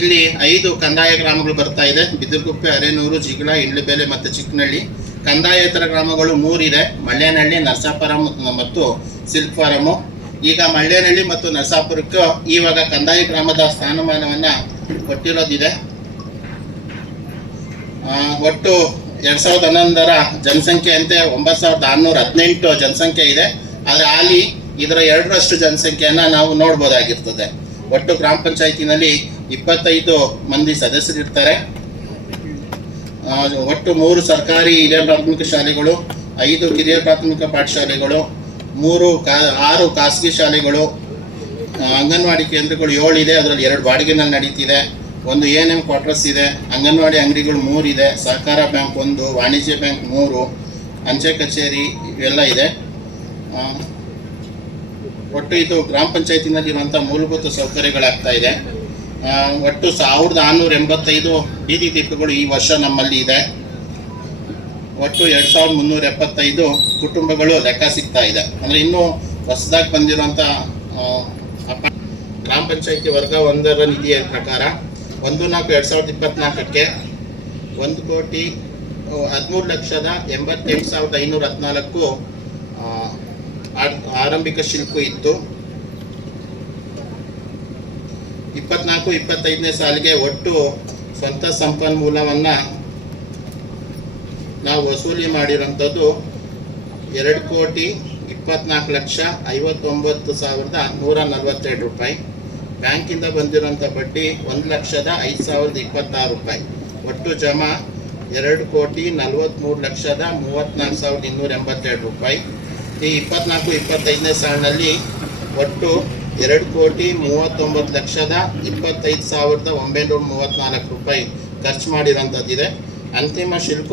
ಇಲ್ಲಿ 5 ಕಂದಾಯ ಗ್ರಾಮಗಳು ಬರ್ತಾ ಇದೆ. ಬಿದಿರುಗುಪ್ಪೆ, ಅರೇನೂರು, ಜಿಗಳ, ಇಂಡ್ಲಬೇಲೆ ಮತ್ತು ಚಿಕ್ಕನಹಳ್ಳಿ. ಕಂದಾಯೇತರ ಗ್ರಾಮಗಳು 3 ಇದೆ: ಮಳ್ಳೇನಹಳ್ಳಿ, ನರಸಾಪುರಂ ಮತ್ತು ಸಿಲ್ಕ್ ಫಾರಮು. ಈಗ ಮಳ್ಳೇನಹಳ್ಳಿ ಮತ್ತು ನರಸಾಪುರಕ್ಕೆ ಇವಾಗ ಕಂದಾಯ ಗ್ರಾಮದ ಸ್ಥಾನಮಾನವನ್ನು ಕೊಟ್ಟಿರೋದಿದೆ. ಒಟ್ಟು 2011ರ ಜನಸಂಖ್ಯೆಯಂತೆ 9618 ಜನಸಂಖ್ಯೆ ಇದೆ. ಆದರೆ ಹಾಲಿ ಇದರ 2ರಷ್ಟು ಜನಸಂಖ್ಯೆಯನ್ನು ನಾವು ನೋಡ್ಬೋದಾಗಿರ್ತದೆ. ಒಟ್ಟು ಗ್ರಾಮ ಪಂಚಾಯತಿನಲ್ಲಿ 25 ಮಂದಿ ಸದಸ್ಯರಿರ್ತಾರೆ. ಒಟ್ಟು 3 ಸರ್ಕಾರಿ ಹಿರಿಯ ಪ್ರಾಥಮಿಕ ಶಾಲೆಗಳು, 5 ಕಿರಿಯ ಪ್ರಾಥಮಿಕ ಪಾಠಶಾಲೆಗಳು, 6 ಖಾಸಗಿ ಶಾಲೆಗಳು, ಅಂಗನವಾಡಿ ಕೇಂದ್ರಗಳು 7 ಇದೆ. ಅದರಲ್ಲಿ 2 ಬಾಡಿಗೆನಲ್ಲಿ ನಡೀತಿದೆ. 1 ANM ಕ್ವಾರ್ಟರ್ಸ್ ಇದೆ. ಅಂಗನವಾಡಿ ಅಂಗಡಿಗಳು 3 ಇದೆ. ಸಹಕಾರ ಬ್ಯಾಂಕ್ 1, ವಾಣಿಜ್ಯ ಬ್ಯಾಂಕ್ 3, ಅಂಚೆ ಕಚೇರಿ ಇವೆಲ್ಲ ಇದೆ. ಒಟ್ಟು ಇದು ಗ್ರಾಮ ಪಂಚಾಯತಿನಲ್ಲಿರುವಂಥ ಮೂಲಭೂತ ಸೌಕರ್ಯಗಳಾಗ್ತಾ ಇದೆ. ಒಟ್ಟು 1685 ಬೀದಿ ದೀಪಗಳು ಈ ವರ್ಷ ನಮ್ಮಲ್ಲಿ ಇದೆ. ಒಟ್ಟು 2375 ಕುಟುಂಬಗಳು ಲೆಕ್ಕ ಸಿಗ್ತಾ ಇದೆ. ಅಂದರೆ ಇನ್ನೂ ಹೊಸದಾಗಿ ಬಂದಿರುವಂಥ ಗ್ರಾಮ ಪಂಚಾಯತಿ ವರ್ಗ 1ರ ನಿಧಿಯ ಪ್ರಕಾರ 1/4/2024ಕ್ಕೆ 1,13,88,514 ಆರಂಭಿಕ ಶುಲ್ಕ ಇತ್ತು. 24-25ನೇ ಸಾಲಿಗೆ ಒಟ್ಟು ಸ್ವಂತ ಸಂಪನ್ಮೂಲವನ್ನು ನಾವು ವಸೂಲಿ ಮಾಡಿರೋಂಥದ್ದು 2,24,59,142 ರೂಪಾಯಿ. ಬ್ಯಾಂಕಿಂದ ಬಂದಿರೋಂಥ ಬಡ್ಡಿ 1,05,026 ರೂಪಾಯಿ. ಒಟ್ಟು ಜಮಾ 2,43,34,282 ರೂಪಾಯಿ. ಈ 24-25ನೇ ಸಾಲಿನಲ್ಲಿ ಒಟ್ಟು 2,39,25,934 ರೂಪಾಯಿ ಖರ್ಚು ಮಾಡಿರೋಂಥದ್ದಿದೆ. ಅಂತಿಮ ಶುಲ್ಕ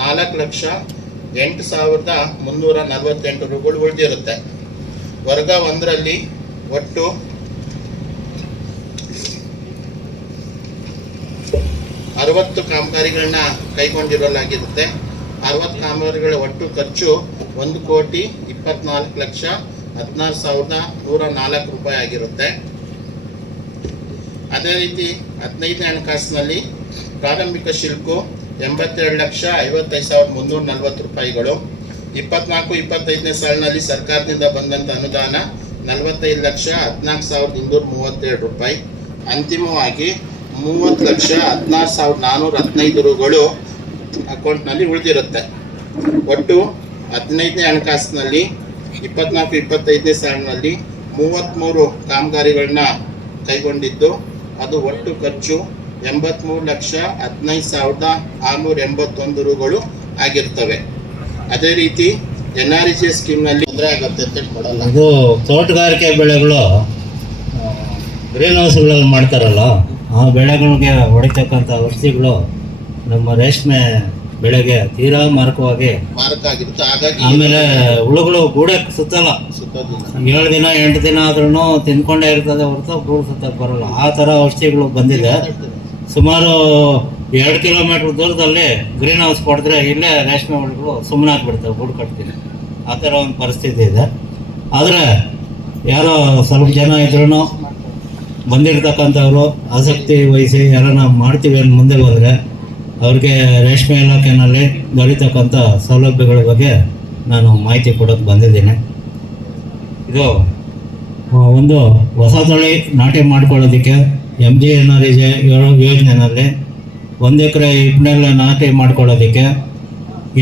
4,08,348 ರೂಪಾಯಿ ಉಳಿದಿರುತ್ತೆ. ವರ್ಗ 1ರಲ್ಲಿ ಒಟ್ಟು 60 ಕಾಮಗಾರಿಗಳನ್ನ ಕೈಗೊಂಡಿರಲಾಗಿರುತ್ತೆ. 60 ಕಾಮಗಾರಿಗಳ ಒಟ್ಟು ಖರ್ಚು 1,24,16,104 ರೂಪಾಯಿ ಆಗಿರುತ್ತೆ. ಅದೇ ರೀತಿ 15ನೇ ಹಣಕಾಸಿನಲ್ಲಿ ಪ್ರಾರಂಭಿಕ ಶುಲ್ಕ 82,55,340 ರೂಪಾಯಿಗಳು. 24-25ನೇ ಸಾಲಿನಲ್ಲಿ ಸರ್ಕಾರದಿಂದ ಬಂದಂಥ ಅನುದಾನ 45,14,237 ರೂಪಾಯಿ. ಅಂತಿಮವಾಗಿ 30,16,415 ರೂಗಳು ಅಕೌಂಟ್ನಲ್ಲಿ ಉಳಿದಿರುತ್ತೆ. ಒಟ್ಟು 15ನೇ ಹಣಕಾಸಿನಲ್ಲಿ 24-25ನೇ ಸಾಲಿನಲ್ಲಿ 33 ಕಾಮಗಾರಿಗಳನ್ನ ಕೈಗೊಂಡಿದ್ದು ಅದು ಒಟ್ಟು ಖರ್ಚು 83,15,681 ರೂಗಳು ಆಗಿರ್ತವೆ. ಅದೇ ರೀತಿ NREGA ಸ್ಕೀಮ್ನಲ್ಲಿ ತೊಂದರೆ ಆಗುತ್ತೆ ಅಂತ ಕೊಡಲ್ಲ. ಇದು ತೋಟಗಾರಿಕೆ ಬೆಳೆಗಳು ಗ್ರೀನ್ ಹೌಸ್ಗಳಲ್ಲಿ ಮಾಡ್ತಾರಲ್ಲ, ಆ ಬೆಳೆಗಳಿಗೆ ಹೊಡಿತಕ್ಕಂಥ ಔಷಧಿಗಳು ನಮ್ಮ ರೇಷ್ಮೆ ಬೆಳೆಗೆ ತೀರಾ ಮಾರಕ ಆಗಿರುತ್ತೆ. ಹಾಗಾಗಿ ಆಮೇಲೆ ಹುಳುಗಳು ಗೂಡಕ್ಕೆ ಸುತ್ತಲ್ಲ. 7 ದಿನ 8 ದಿನ ಆದ್ರೂ ತಿನ್ಕೊಂಡೇ ಇರ್ತದೆ ಹೊರತು ಗೂಡು ಸುತ್ತಕ್ಕೆ ಬರಲ್ಲ. ಆ ಥರ ಔಷಧಿಗಳು ಬಂದಿದೆ. ಸುಮಾರು 2 ಕಿಲೋಮೀಟ್ರ್ ದೂರದಲ್ಲಿ ಗ್ರೀನ್ ಹೌಸ್ ಕೊಡಿದ್ರೆ ಇಲ್ಲೇ ರೇಷ್ಮೆ ಹುಳುಗಳು ಸುಮ್ಮನೆ ಹಾಕ್ಬಿಡ್ತವೆ, ಗೂಡು ಕಟ್ತೀನಿ. ಆ ಥರ ಒಂದು ಪರಿಸ್ಥಿತಿ ಇದೆ. ಆದರೆ ಯಾರೋ ಸ್ವಲ್ಪ ಜನ ಇದ್ರೂ ಬಂದಿರ್ತಕ್ಕಂಥವ್ರು ಆಸಕ್ತಿ ವಹಿಸಿ ಯಾರನ್ನ ಮಾಡ್ತೀವಿ ಅಂತ ಮುಂದೆ ಬಂದರೆ ಅವ್ರಿಗೆ ರೇಷ್ಮೆ ಇಲಾಖೆಯಲ್ಲಿ ದೊರೀತಕ್ಕಂಥ ಸೌಲಭ್ಯಗಳ ಬಗ್ಗೆ ನಾನು ಮಾಹಿತಿ ಕೊಡೋಕ್ಕೆ ಬಂದಿದ್ದೀನಿ. ಇದು ಒಂದು ಹೊಸ ತಳಿ ನಾಟಿ ಮಾಡ್ಕೊಳ್ಳೋದಕ್ಕೆ MGNREGA ಯೋಜನೆಯಲ್ಲಿ 1 ಎಕರೆ ಹಿಪ್ಪನೆಲ್ಲ ನಾಟಿ ಮಾಡ್ಕೊಳ್ಳೋದಕ್ಕೆ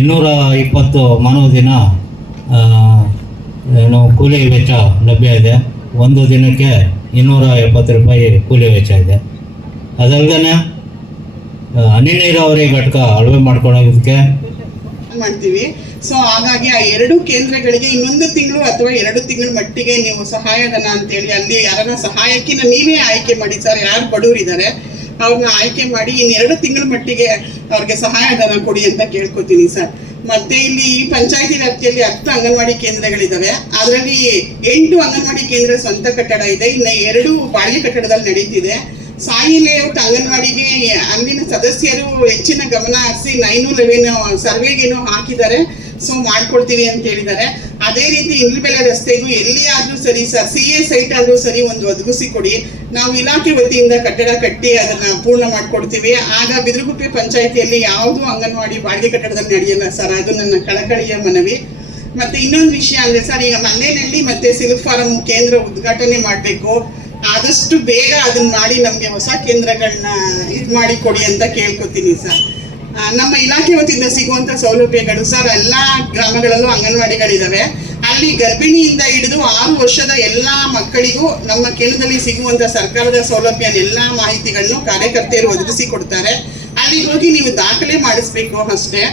220 ಮಾನವ ದಿನ ಕೂಲಿ ವೆಚ್ಚ ಲಭ್ಯ ಇದೆ. ಒಂದು ದಿನಕ್ಕೆ 270 ರೂಪಾಯಿ ಕೂಲಿ ವೆಚ್ಚ ಇದೆ. ಅದಲ್ಲದೆ ಹನಿ ನೀರಾವರಿ ಘಟಕ ಅಳವೆ ಮಾಡ್ಕೊಳ್ಳೋದಕ್ಕೆ ಮಾಡ್ತೀವಿ. ಸೊ ಹಾಗಾಗಿ ಆ 2 ಕೇಂದ್ರಗಳಿಗೆ 1 ತಿಂಗಳು ಅಥವಾ 2 ತಿಂಗಳ ಮಟ್ಟಿಗೆ ನೀವು ಸಹಾಯಧನ ಅಂತೇಳಿ ಅಲ್ಲಿ ಯಾರನ್ನ ಸಹಾಯಕ್ಕಿನ ನೀವೇ ಆಯ್ಕೆ ಮಾಡಿ ಸರ್. ಯಾರು ಬಡವರಿದ್ದಾರೆ ಅವ್ರನ್ನ ಆಯ್ಕೆ ಮಾಡಿ 2 ತಿಂಗಳ ಮಟ್ಟಿಗೆ ಅವ್ರಿಗೆ ಸಹಾಯಧನ ಕೊಡಿ ಅಂತ ಕೇಳ್ಕೊತೀನಿ ಸರ್. ಮತ್ತೆ ಇಲ್ಲಿ ಪಂಚಾಯತಿ ವ್ಯಾಪ್ತಿಯಲ್ಲಿ 10 ಅಂಗನವಾಡಿ ಕೇಂದ್ರಗಳಿದ್ದಾವೆ. ಅದರಲ್ಲಿ 8 ಅಂಗನವಾಡಿ ಕೇಂದ್ರ ಸ್ವಂತ ಕಟ್ಟಡ ಇದೆ, ಇನ್ನು 2 ಬಾಡಿಗೆ ಕಟ್ಟಡದಲ್ಲಿ ನಡೀತಿದೆ. ಸಾಯಿ ಲೇಔಟ್ ಅಂಗನವಾಡಿಗೆ ಅಲ್ಲಿನ ಸದಸ್ಯರು ಹೆಚ್ಚಿನ ಗಮನ ಹರಿಸಿ 911 ಸರ್ವೆಗೇನೋ ಹಾಕಿದ್ದಾರೆ. ಸೊ ಮಾಡ್ಕೊಡ್ತೀವಿ ಅಂತ ಹೇಳಿದ್ದಾರೆ. ಅದೇ ರೀತಿ ಇಂದ್ರಬೆಲೆ ರಸ್ತೆಗೂ ಎಲ್ಲಿ ಆದ್ರೂ ಸರಿ ಸರ್, CA ಸೈಟ್ ಆದ್ರೂ ಸರಿ ಒಂದು ಒದಗಿಸಿ ಕೊಡಿ. ನಾವು ಇಲಾಖೆ ವತಿಯಿಂದ ಕಟ್ಟಡ ಕಟ್ಟಿ ಅದನ್ನ ಪೂರ್ಣ ಮಾಡ್ಕೊಡ್ತೀವಿ. ಆಗ ಬಿದಿರುಗುಪ್ಪೆ ಪಂಚಾಯಿತಿಯಲ್ಲಿ ಯಾವುದು ಅಂಗನವಾಡಿ ಬಾಡಿಗೆ ಕಟ್ಟಡದಲ್ಲಿ ನಡೆಯಲ್ಲ ಸರ್, ಅದು ನನ್ನ ಕಳಕಳಿಯ ಮನವಿ. ಮತ್ತೆ ಇನ್ನೊಂದು ವಿಷಯ ಅಂದ್ರೆ ಸರ್, ಈಗ ಮಲ್ಲೇನಹಳ್ಳಿ ಮತ್ತೆ ಸಿಲ್ಕ್ ಫಾರಂ ಕೇಂದ್ರ ಉದ್ಘಾಟನೆ ಮಾಡಬೇಕು. ಆದಷ್ಟು ಬೇಗ ಅದನ್ನ ಮಾಡಿ ನಮಗೆ ಹೊಸ ಕೇಂದ್ರಗಳನ್ನ ಇದು ಮಾಡಿ ಕೊಡಿ ಅಂತ ಕೇಳ್ಕೊತೀನಿ ಸರ್. ನಮ್ಮ ಇಲಾಖೆ ವತಿಯಿಂದ ಸಿಗುವಂತ ಸೌಲಭ್ಯಗಳು ಸರ್, ಎಲ್ಲ ಗ್ರಾಮಗಳಲ್ಲೂ ಅಂಗನವಾಡಿಗಳಿದಾವೆ. ಅಲ್ಲಿ ಗರ್ಭಿಣಿಯಿಂದ ಹಿಡಿದು 6 ವರ್ಷದ ಎಲ್ಲ ಮಕ್ಕಳಿಗೂ ನಮ್ಮ ಕೇಂದ್ರದಲ್ಲಿ ಸಿಗುವಂತ ಸರ್ಕಾರದ ಸೌಲಭ್ಯ ಎಲ್ಲ ಮಾಹಿತಿಗಳನ್ನು ಕಾರ್ಯಕರ್ತೆಯರು ಒದಗಿಸಿ ಕೊಡ್ತಾರೆ. ಅಲ್ಲಿ ಹೋಗಿ ನೀವು ದಾಖಲೆ ಮಾಡಿಸ್ಬೇಕು ಅಷ್ಟೇ.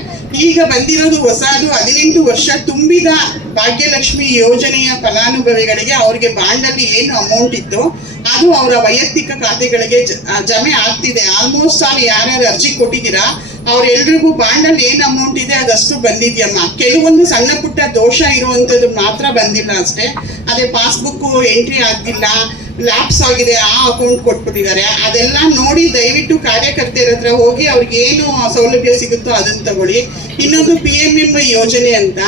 ಈಗ ಬಂದಿರೋದು ಹೊಸದು 18 ವರ್ಷ ತುಂಬಿದ ಭಾಗ್ಯಲಕ್ಷ್ಮಿ ಯೋಜನೆಯ ಫಲಾನುಭವಿಗಳಿಗೆ ಅವ್ರಿಗೆ ಬಾಂಡಲ್ಲಿ ಏನು ಅಮೌಂಟ್ ಇತ್ತು ಅದು ಅವರ ವೈಯಕ್ತಿಕ ಖಾತೆಗಳಿಗೆ ಜಮೆ ಆಗ್ತಿದೆ. ಆಲ್ಮೋಸ್ಟ್ ಆಲ್ ಯಾರ್ಯಾರು ಅರ್ಜಿ ಕೊಟ್ಟಿದ್ದೀರಾ ಅವ್ರೆಲ್ರಿಗೂ ಬಾಂಡಲ್ಲಿ ಏನು ಅಮೌಂಟ್ ಇದೆ ಅದಷ್ಟು ಬಂದಿದ್ಯಮ್ಮ. ಕೆಲವೊಂದು ಸಣ್ಣ ಪುಟ್ಟ ದೋಷ ಇರುವಂಥದ್ದು ಮಾತ್ರ ಬಂದಿಲ್ಲ ಅಷ್ಟೇ. ಅದೇ ಪಾಸ್ಬುಕ್ ಎಂಟ್ರಿ ಆಗ್ತಿಲ್ಲ, ಲ್ಯಾಪ್ಸ್ ಆಗಿದೆ, ಆ ಅಕೌಂಟ್ ಕೊಟ್ಬಿಟ್ಟಿದ್ದಾರೆ. ಅದೆಲ್ಲ ನೋಡಿ ದಯವಿಟ್ಟು ಕಾರ್ಯಕರ್ತೆಯರ ಹತ್ರ ಹೋಗಿ ಅವ್ರಿಗೆ ಏನು ಸೌಲಭ್ಯ ಸಿಗುತ್ತೋ ಅದನ್ನ ತಗೊಳ್ಳಿ. ಇನ್ನೊಂದು PMMY ಯೋಜನೆ ಅಂತ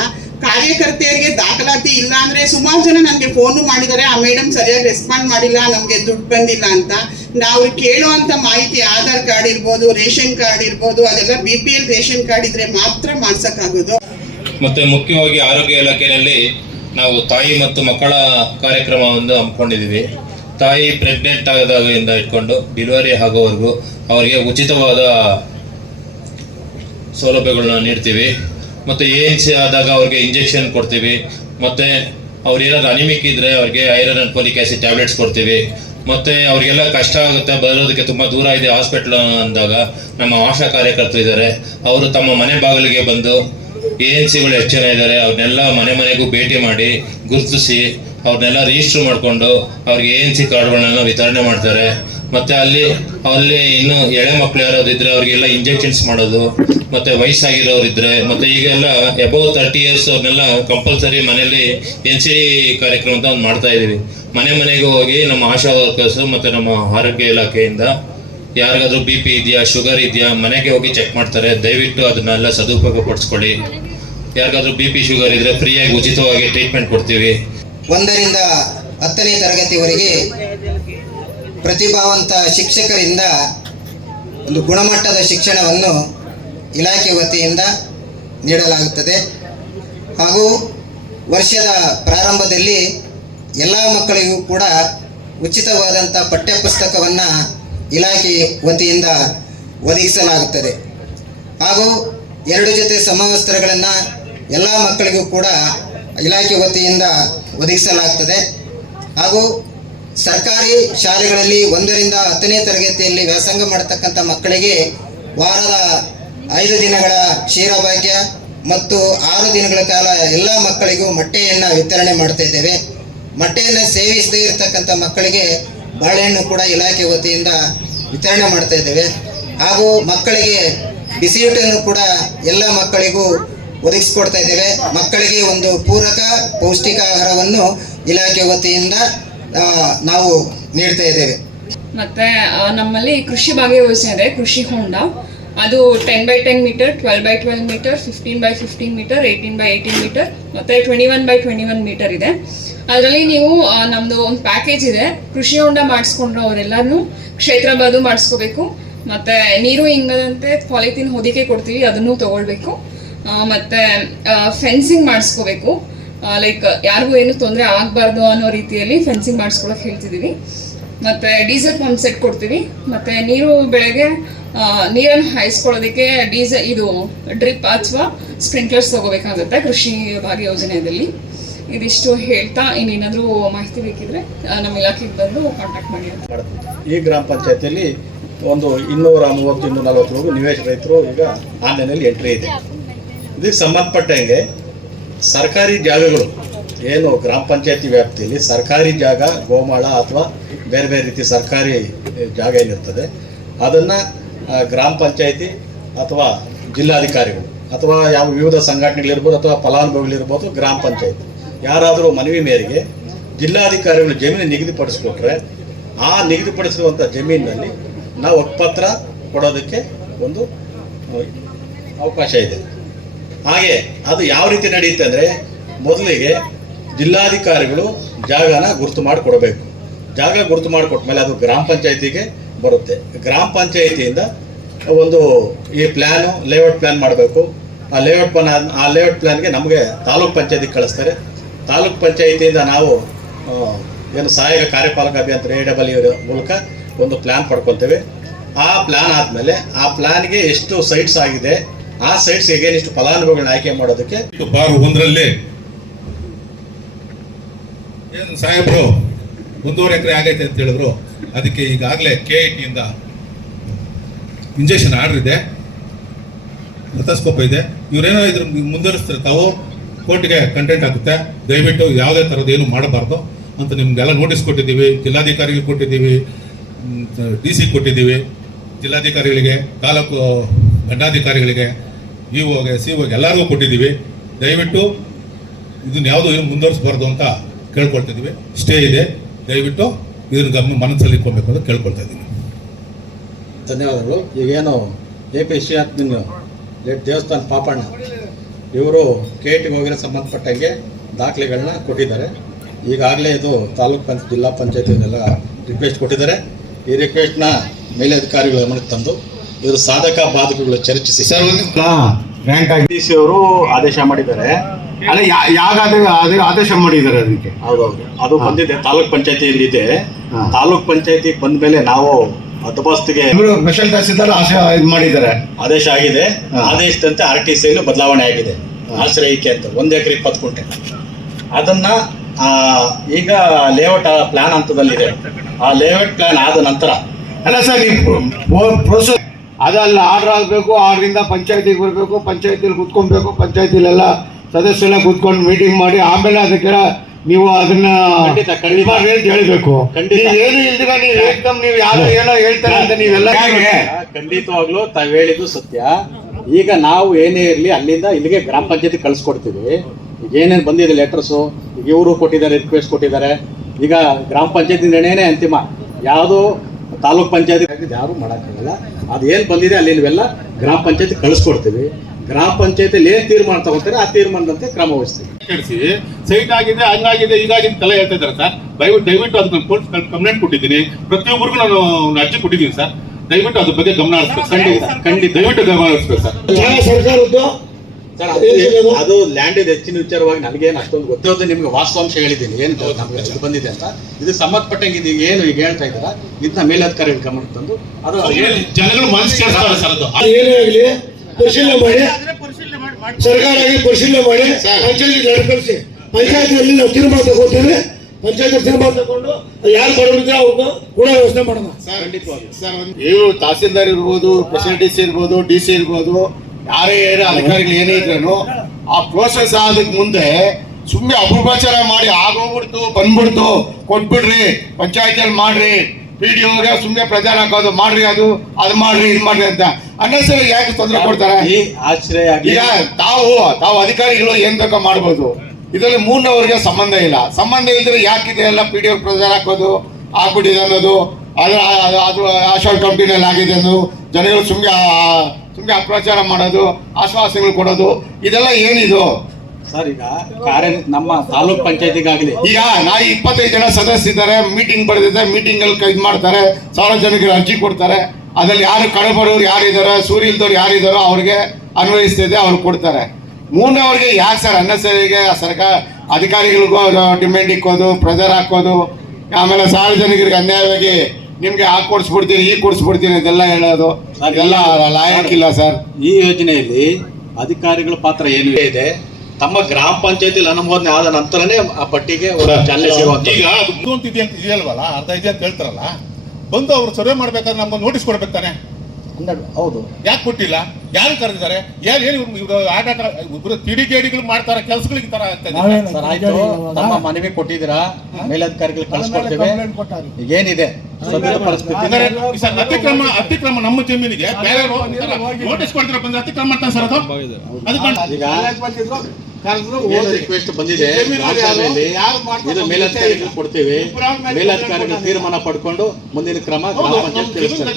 ಕಾರ್ಯಕರ್ತೆಯರಿಗೆ ದಾಖಲಾತಿ ಇಲ್ಲ ಅಂದ್ರೆ ಸುಮಾರು ಜನ ನನಗೆ ಫೋನು ಮಾಡಿದ್ದಾರೆ, ಆ ಮೇಡಮ್ ಸರಿಯಾಗಿ ರೆಸ್ಪಾಂಡ್ ಮಾಡಿಲ್ಲ, ನಮಗೆ ದುಡ್ಡು ಬಂದಿಲ್ಲ ಅಂತ. ನಾವು ಕೇಳುವಂತ ಮಾಹಿತಿ ಆಧಾರ್ ಕಾರ್ಡ್ ಇರ್ಬೋದು, ರೇಷನ್ ಕಾರ್ಡ್ ಇರ್ಬೋದು, ಅದೆಲ್ಲ BPL ರೇಷನ್ ಕಾರ್ಡ್ ಇದ್ರೆ ಮಾತ್ರ ಮಾಡ್ಸಕ್ಕಾಗೋದು. ಮತ್ತೆ ಮುಖ್ಯವಾಗಿ ಆರೋಗ್ಯ ಇಲಾಖೆಯಲ್ಲಿ ನಾವು ತಾಯಿ ಮತ್ತು ಮಕ್ಕಳ ಕಾರ್ಯಕ್ರಮವನ್ನು ಹಮ್ಮಿಕೊಂಡಿದ್ದೀವಿ. ತಾಯಿ ಪ್ರೆಗ್ನೆಂಟ್ ಆದಾಗಿಂದ ಇಟ್ಕೊಂಡು ಡೆಲಿವರಿ ಆಗೋವರೆಗೂ ಅವರಿಗೆ ಉಚಿತವಾದ ಸೌಲಭ್ಯಗಳನ್ನ ನೀಡ್ತೀವಿ. ಮತ್ತು ANC ಆದಾಗ ಅವ್ರಿಗೆ ಇಂಜೆಕ್ಷನ್ ಕೊಡ್ತೀವಿ. ಮತ್ತು ಅವ್ರೇನಾದ್ರು ಅನಿಮಿಕ್ ಇದ್ದರೆ ಅವ್ರಿಗೆ iron and folic acid tablets ಕೊಡ್ತೀವಿ. ಮತ್ತು ಅವ್ರಿಗೆಲ್ಲ ಕಷ್ಟ ಆಗುತ್ತೆ, ಬರೋದಕ್ಕೆ ತುಂಬ ದೂರ ಇದೆ ಹಾಸ್ಪಿಟ್ಲ್ ಅಂದಾಗ ನಮ್ಮ ಆಶಾ ಕಾರ್ಯಕರ್ತರು ಇದ್ದಾರೆ. ಅವರು ತಮ್ಮ ಮನೆ ಬಾಗಿಲಿಗೆ ಬಂದು ANC ಎಷ್ಟು ಜನ ಇದ್ದಾರೆ ಅವ್ರನ್ನೆಲ್ಲ ಮನೆಗೂ ಭೇಟಿ ಮಾಡಿ ಗುರುತಿಸಿ ಅವ್ರನ್ನೆಲ್ಲ ರಿಜಿಸ್ಟರ್ ಮಾಡಿಕೊಂಡು ಅವ್ರಿಗೆ ANC ಕಾರ್ಡ್ಗಳನ್ನ ವಿತರಣೆ ಮಾಡ್ತಾರೆ. ಮತ್ತು ಅಲ್ಲಿ ಇನ್ನೂ ಎಳೆ ಮಕ್ಕಳು ಯಾರಾದ್ರು ಇದ್ದರೆ ಅವ್ರಿಗೆಲ್ಲ ಇಂಜೆಕ್ಷನ್ಸ್ ಮಾಡೋದು. ಮತ್ತು ವಯಸ್ಸಾಗಿರೋರಿದ್ದರೆ ಮತ್ತು ಈಗೆಲ್ಲ ಅಬೌವ್ 30 years ಅವ್ರನ್ನೆಲ್ಲ ಕಂಪಲ್ಸರಿ ಮನೆಯಲ್ಲಿ NC ಕಾರ್ಯಕ್ರಮ ಅಂತ ಒಂದು ಮಾಡ್ತಾ ಇದ್ದೀವಿ. ಮನೆಗೂ ಹೋಗಿ ನಮ್ಮ ಆಶಾ ವರ್ಕರ್ಸು ಮತ್ತು ನಮ್ಮ ಆರೋಗ್ಯ ಇಲಾಖೆಯಿಂದ ಯಾರಿಗಾದ್ರೂ BP ಇದೆಯಾ, ಶುಗರ್ ಇದೆಯಾ ಮನೆಗೆ ಹೋಗಿ ಚೆಕ್ ಮಾಡ್ತಾರೆ. ದಯವಿಟ್ಟು ಅದನ್ನೆಲ್ಲ ಸದುಪಯೋಗ ಪಡಿಸ್ಕೊಳ್ಳಿ. ಯಾರಿಗಾದ್ರೂ BP ಶುಗರ್ ಇದ್ದರೆ ಫ್ರೀಯಾಗಿ ಉಚಿತವಾಗಿ ಟ್ರೀಟ್ಮೆಂಟ್ ಕೊಡ್ತೀವಿ. 1ರಿಂದ 10ನೇ ತರಗತಿವರೆಗೆ ಪ್ರತಿಭಾವಂತ ಶಿಕ್ಷಕರಿಂದ ಒಂದು ಗುಣಮಟ್ಟದ ಶಿಕ್ಷಣವನ್ನು ಇಲಾಖೆ ವತಿಯಿಂದ ನೀಡಲಾಗುತ್ತದೆ. ಹಾಗೂ ವರ್ಷದ ಪ್ರಾರಂಭದಲ್ಲಿ ಎಲ್ಲ ಮಕ್ಕಳಿಗೂ ಕೂಡ ಉಚಿತವಾದಂಥ ಪಠ್ಯಪುಸ್ತಕವನ್ನು ಇಲಾಖೆ ವತಿಯಿಂದ ಒದಗಿಸಲಾಗುತ್ತದೆ. ಹಾಗೂ 2 ಜೊತೆ ಸಮವಸ್ತ್ರಗಳನ್ನು ಎಲ್ಲ ಮಕ್ಕಳಿಗೂ ಕೂಡ ಇಲಾಖೆ ವತಿಯಿಂದ ಒದಗಿಸಲಾಗ್ತದೆ. ಹಾಗೂ ಸರ್ಕಾರಿ ಶಾಲೆಗಳಲ್ಲಿ 1ರಿಂದ 10ನೇ ತರಗತಿಯಲ್ಲಿ ವ್ಯಾಸಂಗ ಮಾಡತಕ್ಕಂಥ ಮಕ್ಕಳಿಗೆ ವಾರದ 5 ದಿನಗಳ ಕ್ಷೀರಭಾಗ್ಯ ಮತ್ತು 6 ದಿನಗಳ ಕಾಲ ಎಲ್ಲ ಮಕ್ಕಳಿಗೂ ಮೊಟ್ಟೆಯನ್ನು ವಿತರಣೆ ಮಾಡ್ತಾ ಇದ್ದೇವೆ. ಮೊಟ್ಟೆಯನ್ನು ಸೇವಿಸದೇ ಇರತಕ್ಕಂಥ ಮಕ್ಕಳಿಗೆ ಬಾಳೆಹಣ್ಣು ಕೂಡ ಇಲಾಖೆ ವತಿಯಿಂದ ವಿತರಣೆ ಮಾಡ್ತಾ ಇದ್ದೇವೆ. ಹಾಗೂ ಮಕ್ಕಳಿಗೆ ಬಿಸಿಯೂಟನ್ನು ಕೂಡ ಎಲ್ಲ ಮಕ್ಕಳಿಗೂ ಒದಗಿಸ್ಕೊಡ್ತಾ ಇದ್ದೇವೆ. ಮಕ್ಕಳಿಗೆ ಒಂದು ಪೂರಕ ಪೌಷ್ಟಿಕ ಆಹಾರವನ್ನು ಇಲಾಖೆ ವತಿಯಿಂದ ನಾವು ನೀಡ್ತಾ ಇದ್ದೇವೆ. ಮತ್ತೆ ನಮ್ಮಲ್ಲಿ ಕೃಷಿ ಭಾಗ್ಯ ಯೋಜನೆ ಇದೆ, ಕೃಷಿ ಹೊಂಡ. ಅದು 10x10 metre, 12x12 metre, 15x15 metre, 18x18 metre ಮತ್ತು 21x21 ಮೀಟರ್ ಇದೆ. ಅದರಲ್ಲಿ ನೀವು ನಮ್ಮದು ಒಂದು ಪ್ಯಾಕೇಜ್ ಇದೆ. ಕೃಷಿ ಹೊಂಡ ಮಾಡಿಸ್ಕೊಂಡ್ರು ಅವರೆಲ್ಲರೂ ಕ್ಷೇತ್ರ ಬದು ಮಾಡಿಸ್ಕೋಬೇಕು. ಮತ್ತು ನೀರು ಹಿಂಗದಂತೆ ಪಾಲಿಥೀನ್ ಹೊದಿಕೆ ಕೊಡ್ತೀವಿ, ಅದನ್ನು ತೊಗೊಳ್ಬೇಕು. ಮತ್ತು ಫೆನ್ಸಿಂಗ್ ಮಾಡಿಸ್ಕೋಬೇಕು. ಲೈಕ್ ಯಾರಿಗೂ ಏನು ತೊಂದರೆ ಆಗಬಾರ್ದು ಅನ್ನೋ ರೀತಿಯಲ್ಲಿ ಫೆನ್ಸಿಂಗ್ ಮಾಡಿಸ್ಕೊಳಕ್ಕೆ ಹೇಳ್ತಿದ್ದೀವಿ. ಮತ್ತು ಡೀಸೆಲ್ ಪಂಪ್ ಸೆಟ್ ಕೊಡ್ತೀವಿ. ಮತ್ತು ಬೆಳೆಗೆ ನೀರನ್ನು ಹಾಯಿಸ್ಕೊಳ್ಳೋದಕ್ಕೆ ಇದು ಡ್ರಿಪ್ ಅಥವಾ ಸ್ಪ್ರಿಂಕ್ಲರ್ಸ್ ತೊಗೋಬೇಕಾಗುತ್ತೆ ಕೃಷಿ ಭಾಗ್ಯ ಯೋಜನೆಯಲ್ಲಿ. ಇದಿಷ್ಟು ಹೇಳ್ತಾ ಇನ್ನೇನಾದರೂ ಮಾಹಿತಿ ಬೇಕಿದ್ರೆ ನಮ್ಮ ಇಲಾಖೆಗೆ ಬಂದು ಕಾಂಟ್ಯಾಕ್ಟ್ ಮಾಡಿ. ಈ ಗ್ರಾಮ ಪಂಚಾಯತಿಯಲ್ಲಿ ಒಂದು 230-240 ನಿವೇಶ ರೈತರು ಈಗ ಆನ್ಲೈನಲ್ಲಿ ಎಂಟ್ರಿ ಇದೆ. ಇದಕ್ಕೆ ಸಂಬಂಧಪಟ್ಟಂಗೆ ಸರ್ಕಾರಿ ಜಾಗಗಳು ಏನು ಗ್ರಾಮ ಪಂಚಾಯತಿ ವ್ಯಾಪ್ತಿಯಲ್ಲಿ ಸರ್ಕಾರಿ ಜಾಗ, ಗೋಮಾಳ ಅಥವಾ ಬೇರೆ ಬೇರೆ ರೀತಿ ಸರ್ಕಾರಿ ಜಾಗ ಏನಿರ್ತದೆ ಅದನ್ನು ಗ್ರಾಮ ಪಂಚಾಯತಿ ಅಥವಾ ಜಿಲ್ಲಾಧಿಕಾರಿಗಳು ಅಥವಾ ಯಾವ ವಿವಿಧ ಸಂಘಟನೆಗಳಿರ್ಬೋದು ಅಥವಾ ಫಲಾನುಭವಿಗಳಿರ್ಬೋದು, ಗ್ರಾಮ ಪಂಚಾಯತಿ ಯಾರಾದರೂ ಮನವಿ ಮೇರೆಗೆ ಜಿಲ್ಲಾಧಿಕಾರಿಗಳು ಜಮೀನು ನಿಗದಿಪಡಿಸ್ಕೊಟ್ರೆ ಆ ನಿಗದಿಪಡಿಸಿರುವಂಥ ಜಮೀನಿನಲ್ಲಿ ನಾವು ಹಕ್ಕುಪತ್ರ ಕೊಡೋದಕ್ಕೆ ಒಂದು ಅವಕಾಶ ಇದೆ. ಹಾಗೆ ಅದು ಯಾವ ರೀತಿ ನಡೆಯುತ್ತೆ ಅಂದರೆ ಮೊದಲಿಗೆ ಜಿಲ್ಲಾಧಿಕಾರಿಗಳು ಜಾಗನ ಗುರುತು ಮಾಡಿ ಕೊಡಬೇಕು. ಜಾಗ ಗುರುತು ಮಾಡಿಕೊಟ್ಮೇಲೆ ಅದು ಗ್ರಾಮ ಪಂಚಾಯತಿಗೆ ಬರುತ್ತೆ. ಗ್ರಾಮ ಪಂಚಾಯತಿಯಿಂದ ಒಂದು ಈ ಪ್ಲ್ಯಾನು ಲೇಔಟ್ ಪ್ಲ್ಯಾನ್ ಮಾಡಬೇಕು. ಆ ಲೇಔಟ್ ಪ್ಲ್ಯಾನ್ಗೆ ನಮಗೆ ತಾಲೂಕ್ ಪಂಚಾಯತಿಗೆ ಕಳಿಸ್ತಾರೆ. ತಾಲೂಕ್ ಪಂಚಾಯತಿಯಿಂದ ನಾವು ಏನು ಸಹಾಯಕ ಕಾರ್ಯಪಾಲಕ ಅಭಿಯಂತರ AWE ಮೂಲಕ ಒಂದು ಪ್ಲ್ಯಾನ್ ಪಡ್ಕೊತೇವೆ. ಆ ಪ್ಲ್ಯಾನ್ ಆದಮೇಲೆ ಆ ಪ್ಲ್ಯಾನ್ಗೆ ಎಷ್ಟು ಸೈಟ್ಸ್ ಆಗಿದೆ, ಆ ಸೈಟ್ಸ್ಗೆ ಇಷ್ಟು ಫಲಾನುಭವಿಗಳನ್ನ ಆಯ್ಕೆ ಮಾಡೋದಕ್ಕೆ ಬಾರ್ 1ರಲ್ಲಿ ಏನು ಸಾಹೇಬರು 1.5 ಎಕರೆ ಆಗೈತೆ ಅಂತ ಹೇಳಿದ್ರು. ಅದಕ್ಕೆ ಈಗಾಗಲೇ KIT ಇಂಜೆಕ್ಷನ್ ಆರ್ಡರ್ ಇದೆ, ರಥಸ್ಕೋಪ ಇದೆ. ಇವರೇನೋ ಇದ್ರ ಮುಂದುವರಿಸ್ತಾರೆ, ತಾವು ಕೋರ್ಟ್ಗೆ ಕಂಟೆಂಟ್ ಆಗುತ್ತೆ. ದಯವಿಟ್ಟು ಯಾವುದೇ ಥರದ್ದು ಏನು ಮಾಡಬಾರ್ದು ಅಂತ ನಿಮ್ಗೆಲ್ಲ ನೋಟಿಸ್ ಕೊಟ್ಟಿದ್ದೀವಿ. ಜಿಲ್ಲಾಧಿಕಾರಿಗೆ ಕೊಟ್ಟಿದ್ದೀವಿ, DC ಕೊಟ್ಟಿದ್ದೀವಿ, ಜಿಲ್ಲಾಧಿಕಾರಿಗಳಿಗೆ, ತಾಲೂಕು ದಂಡಾಧಿಕಾರಿಗಳಿಗೆ, EOಗೆ COಗೆ ಎಲ್ಲರಿಗೂ ಕೊಟ್ಟಿದ್ದೀವಿ. ದಯವಿಟ್ಟು ಇದನ್ನ ಯಾವುದೂ ಏನು ಮುಂದುವರಿಸಬಾರ್ದು ಅಂತ ಕೇಳ್ಕೊಳ್ತಿದ್ದೀವಿ. ಸ್ಟೇ ಇದೆ, ದಯವಿಟ್ಟು ಇದನ್ನ ಮನಸ್ಸಲ್ಲಿ ಇಟ್ಕೊಬೇಕು ಅಂತ ಕೇಳ್ಕೊಳ್ತಾ ಇದ್ದೀನಿ. ಧನ್ಯವಾದಗಳು. ಈಗೇನು AP ವಿಶ್ವನಾಥ್ ದೇವಸ್ಥಾನ ಪಾಪಣ್ಣ ಇವರು KITಗೆ ಹೋಗಿರೋ ಸಂಬಂಧಪಟ್ಟಂಗೆ ದಾಖಲೆಗಳನ್ನ ಕೊಟ್ಟಿದ್ದಾರೆ. ಈಗಾಗಲೇ ಇದು ಜಿಲ್ಲಾ ಪಂಚಾಯತಿನೆಲ್ಲ ರಿಕ್ವೆಸ್ಟ್ ಕೊಟ್ಟಿದ್ದಾರೆ. ಈ ರಿಕ್ವೆಸ್ಟ್ನ ಮೇಲಧಿಕಾರಿಗಳ ಗಮನಕ್ಕೆ ತಂದು ಇವರು ಸಾಧಕ ಬಾಧಕಗಳು ಚರ್ಚಿಸಿ DC ಅವರು ಆದೇಶ ಮಾಡಿದ್ದಾರೆ. ಅಲ್ಲ ಯಾವ ಆದೇಶ ಮಾಡಿದ್ದಾರೆ ಅದಕ್ಕೆ? ಹೌದೌದು, ಅದು ಬಂದಿದೆ ತಾಲೂಕ್ ಪಂಚಾಯತಿಯಲ್ಲಿ ಇದೆ. ತಾಲೂಕ್ ಪಂಚಾಯತಿ ಬಂದ ಮೇಲೆ ನಾವು ಹದ್ದುಬಸ್ತಿಗೆ ಸ್ಪೆಷಲ್ ತಹಸೀಲ್ದಾರ್ ಇದು ಮಾಡಿದ್ದಾರೆ, ಆದೇಶ ಆಗಿದೆ. ಆದೇಶದಂತೆ RTCಯಲ್ಲೂ ಬದಲಾವಣೆ ಆಗಿದೆ. ಆಶ್ರಯಕ್ಕೆ ಅಂತ 1 ಎಕರೆ 20 ಗುಂಟೆ ಅದನ್ನ ಈಗ ಲೇಔಟ್ ಪ್ಲಾನ್ ಹಂತದಲ್ಲಿದೆ. ಆ ಲೇಔಟ್ ಪ್ಲಾನ್ ಆದ ನಂತರ ಅಲ್ಲ ಸರ್, ಪ್ರೋಸೆಸ್ ಅದಲ್ಲ, ಆರ್ಡರ್ ಆಗಬೇಕು, ಆರ್ಡ್ರಿಂದ ಪಂಚಾಯತಿಗೆ ಬರಬೇಕು, ಪಂಚಾಯತಿಲಿ ಕೂತ್ಕೊಬೇಕು, ಪಂಚಾಯತಿಲೆಲ್ಲ ಸದಸ್ಯರೆಲ್ಲ ಕೂತ್ಕೊಂಡು ಮೀಟಿಂಗ್ ಮಾಡಿ ಆಮೇಲೆ ಅದಕ್ಕೆ ನೀವು ಅದನ್ನ ಖಂಡಿತ ಹೇಳಬೇಕು. ಏನು ಇಲ್ದಿರ ನೀವು ಏಕದಮ್ ನೀವು ಯಾರು ಏನೋ ಹೇಳ್ತಾರೆ ಅಂತ ನೀವೆಲ್ಲ ಖಂಡಿತವಾಗ್ಲೂ ತಾವು ಹೇಳಿದ್ದು ಸತ್ಯ. ಈಗ ನಾವು ಏನೇ ಇರಲಿ ಅಲ್ಲಿಂದ ಇಲ್ಲಿಗೆ ಗ್ರಾಮ ಪಂಚಾಯತಿ ಕಳಿಸ್ಕೊಡ್ತೀವಿ. ಈಗ ಏನೇನು ಬಂದಿದೆ ಲೆಟರ್ಸು, ಈಗ ಇವರು ಕೊಟ್ಟಿದ್ದಾರೆ, ರಿಕ್ವೆಸ್ಟ್ ಕೊಟ್ಟಿದ್ದಾರೆ. ಈಗ ಗ್ರಾಮ ಪಂಚಾಯತಿ ನಿರ್ಣಯನೇ ಅಂತಿಮ, ಯಾವುದೋ ತಾಲೂಕ್ ಪಂಚಾಯತಿ ಯಾರು ಮಾಡೋಕ್ಕಾಗಲ್ಲ. ಅದು ಏನು ಬಂದಿದೆ ಅಲ್ಲಿ ನೀವೆಲ್ಲ ಗ್ರಾಮ ಪಂಚಾಯತಿ ಕಳಿಸ್ಕೊಡ್ತೀವಿ. ಗ್ರಾಮ ಪಂಚಾಯತಿಯಲ್ಲಿ ಏನು ತೀರ್ಮಾನ ತಗೋತಾರೆ ಆ ತೀರ್ಮಾನದಂತೆ ಕ್ರಮ ವಹಿಸ್ತೀವಿ. ಕೇಳಿಸಿ ಸೈಟ್ ಆಗಿದೆ, ಹಂಗಾಗಿದೆ, ಹೀಗಾಗಿದೆ ತಲೆ ಹೇಳ್ತಾ ಇದ್ದಾರೆ ಸರ್. ದಯವಿಟ್ಟು ಅದಕ್ಕೆ ಪೊಲೀಸ್ ಕಂಪ್ಲೇಂಟ್ ಕೊಟ್ಟಿದ್ದೀನಿ. ಪ್ರತಿಯೊಬ್ಬರಿಗೂ ನಾನು ಅರ್ಜಿ ಕೊಟ್ಟಿದ್ದೀನಿ ಸರ್. ದಯವಿಟ್ಟು ಅದ್ರ ಬಗ್ಗೆ ಗಮನ ಹರಿಸ್ಬೇಕು. ಖಂಡಿತ ದಯವಿಟ್ಟು ಗಮನ ಹರಿಸ್ಬೇಕು ಸರ್. ಸರ್ಕಾರದ್ದು ಸರ್ ಅದು ಲ್ಯಾಂಡ್ ಹೆಚ್ಚಿನ ವಿಚಾರವಾಗಿ ನನಗೇನು ಅಷ್ಟೊಂದು ಗೊತ್ತಿರೋದು, ನಿಮ್ಗೆ ವಾಸ್ತವಾಂಶ ಹೇಳಿದ್ದೀನಿ ಏನು ನಮ್ಗೆ ಇದು ಬಂದಿದೆ ಅಂತ. ಇದು ಸಂಬಂಧಪಟ್ಟಂಗೆ ಇದು ಏನು ಈಗ ಹೇಳ್ತಾ ಇದ್ದೀರಾ ಇದನ್ನ ಮೇಲಧಿಕಾರಿಗಳ ಗಮನಕ್ಕೆ ತಂದು ಅದು ಜನಗಳು ಮನಸ್ಸು ಕೇಳಿಸ್ತಾರೆ ಸರ್. ಅದು ಏನೇ ಆಗಲಿ ಪರಿಶೀಲನೆ ಮಾಡಿ, ಸರ್ಕಾರ ಪರಿಶೀಲನೆ ಮಾಡಿ ಪಂಚಾಯತಿ ನಡ್ಕಳಿಸಿ. ಪಂಚಾಯತಿಯಲ್ಲಿ ನಾವು ತೀರ್ಮಾನ ತಗೋತೇವೆ. ಪಂಚಾಯತ್ ತೀರ್ಮಾನ ತಗೊಂಡು ಯಾರು ಬರೋದಿದೆ ಅವ್ರನ್ನ ಕೂಡ ವ್ಯವಸ್ಥೆ ಮಾಡೋಣ. ಇವರು ತಹಸೀಲ್ದಾರ್ ಇರ್ಬೋದು, ಪ್ರೆಸಿಡೆಂಟ್ DC ಇರ್ಬೋದು, DC ಇರ್ಬೋದು, ಯಾರೇ ಅಧಿಕಾರಿಗಳು ಏನೇ ಇದ್ರೂ ಆ ಪ್ರೋಸೆಸ್ ಆದಕ್ಕೆ ಮುಂದೆ ಸುಮ್ಮನೆ ಅಪಪ್ರಚಾರ ಮಾಡಿ ಆಗೋಗ್ಬಿಡ್ತು ಬಂದ್ಬಿಡ್ತು ಕೊಟ್ಬಿಡ್ರಿ ಪಂಚಾಯತಿಯಲ್ಲಿ ಮಾಡ್ರಿ, PDOಗೆ ಸುಮ್ಮನೆ ಪ್ರಚಾರ ಹಾಕೋದು, ಮಾಡ್ರಿ ಅದು ಮಾಡ್ರಿ ಇದು ಮಾಡ್ರಿ ಅಂತ ಅನ್ನಿಸರಿ ಯಾಕೆ ತೊಂದರೆ ಕೊಡ್ತಾರೆ? ಈಗ ತಾವು ಅಧಿಕಾರಿಗಳು ಏನ್ ಬೇಕೋ ಮಾಡ್ಬೋದು. ಇದರಲ್ಲಿ ಮೂರನವ್ರಿಗೆ ಸಂಬಂಧ ಇಲ್ಲ. ಸಂಬಂಧ ಇಲ್ದ್ರೆ ಯಾಕಿದೆ ಎಲ್ಲ PDO ಪ್ರಚಾರ ಹಾಕೋದು, ಆಗ್ಬಿಟ್ಟಿದೆ ಅನ್ನೋದು, ಅದು ಆಶಾಲ್ ಕಂಪ್ನಿನಲ್ಲಿ ಆಗಿದೆ ಅನ್ನೋದು, ಜನಗಳು ಸುಮ್ಮನೆ ಅಪ್ರಚಾರ ಮಾಡೋದು, ಆಶ್ವಾಸನೆಗಳು ಕೊಡೋದು, ಇದೆಲ್ಲ ಏನಿದು ಸರ್? ಈಗ ನಮ್ಮ ತಾಲೂಕ್ ಪಂಚಾಯತಿಗಾಗಲಿ ಈಗ 25 ಜನ ಸದಸ್ಯರಿದ್ದಾರೆ, ಮೀಟಿಂಗ್ ಬರೆದಿದೆ, ಮೀಟಿಂಗ್ ಅಲ್ಲಿ ಇದು ಮಾಡ್ತಾರೆ, ಸಾರ್ವಜನಿಕರು ಅರ್ಜಿ ಕೊಡ್ತಾರೆ. ಅದ್ರಲ್ಲಿ ಯಾರು ಕಡಬರೋರು ಯಾರಿದಾರೋ, ಸೂರ್ಯ ಇಲ್ದವ್ರು ಯಾರಿದಾರೋ ಅವ್ರಿಗೆ ಅನ್ವಯಿಸ್ತಿದೆ, ಅವ್ರು ಕೊಡ್ತಾರೆ. ಮೂರನೇವ್ರಿಗೆ ಯಾಕೆ ಸರ್ ಅನ್ನಸರಿಗೆ ಸರ್ಕಾರ ಅಧಿಕಾರಿಗಳಿಗೂ ಡಿಮ್ಯಾಂಡ್ ಇಕ್ಕೋದು, ಪ್ರೆಜರ್ ಹಾಕೋದು, ಆಮೇಲೆ ಸಾರ್ವಜನಿಕರಿಗೆ ಅನ್ಯಾಯವಾಗಿ ನಿಮ್ಗೆ ಕೊಡಿಸ್ಬಿಡ್ತೀನಿ, ಕೊಡಿಸ್ಬಿಡ್ತೀನಿ ಇದೆಲ್ಲ ಹೇಳೋದು ಇದೆಲ್ಲ ಲಾಯಕ್ಕಿಲ್ಲ ಸರ್. ಈ ಯೋಜನೆಯಲ್ಲಿ ಅಧಿಕಾರಿಗಳ ಪಾತ್ರ ಏನು ಇದೆ? ತಮ್ಮ ಗ್ರಾಮ ಪಂಚಾಯತಿಲಿ ಅನುಮೋದನೆ ಆದ ನಂತರನೇ ಆ ಪಟ್ಟಿಗೆ ಚಾಲನೆ ಸಿಗುವಂತ. ಈಗ ಅದು ಮುಂದೆ ಅಂತ ಇದೆಯಲ್ವಲ್ಲ, ಅರ್ಧ ಇದೆ ಅಂತ ಹೇಳ್ತಾರಲ್ಲ, ಬಂದು ಅವ್ರು ಸರ್ವೆ ಮಾಡ್ಬೇಕಾದ್ರೆ ನಮ್ಗೆ ನೋಟಿಸ್ ಕೊಡ್ಬೇಕು ತಾನೆ? ಹೌದು, ಯಾಕೆ ಕೊಟ್ಟಿಲ್ಲ? ಯಾರು ಕರೆದಿದ್ದಾರೆ? ಇವರು ಆಟ ಕಿಡಿಗೇಡಿಗಳು ಮಾಡ್ತಾರೆ ಕೆಲಸಗಳಿಗೆ ತರ ಸರ್. ಆಯ್ತು, ತಮ್ಮ ಮನವಿ ಕೊಟ್ಟಿದ್ದೀರಾ, ಮೇಲಧಿಕಾರಿಗಳು ಕಳಿಸ್ಕೊಡ್ತೇವೆ. ಈಗೇನಿದೆ ಅತಿಕ್ರಮ ನಮ್ಮ ಜಮೀನಿಗೆ ಬೇರೆ ನೋಟಿಸ್ ಕೊಡ್ತಾರೆ, ಬಂದ್ರೆ ಅತಿಕ್ರಮ ಮಾಡ್ತಾರೆ ಸರ್. ಅದು ಅದಕ್ಕೆ ಕರೆದ್ರು ಏನು ರಿಕ್ವೆಸ್ಟ್ ಬಂದಿದೆ ಇದು ಮೇಲಧಿಕಾರಿಗಳು ಕೊಡ್ತೀವಿ, ಮೇಲಧಿಕಾರಿಗಳು ತೀರ್ಮಾನ ಪಡ್ಕೊಂಡು ಮುಂದಿನ ಕ್ರಮ ಗ್ರಾಮ ಪಂಚಾಯತ್ ತಿಳಿಸ್ತಾರೆ.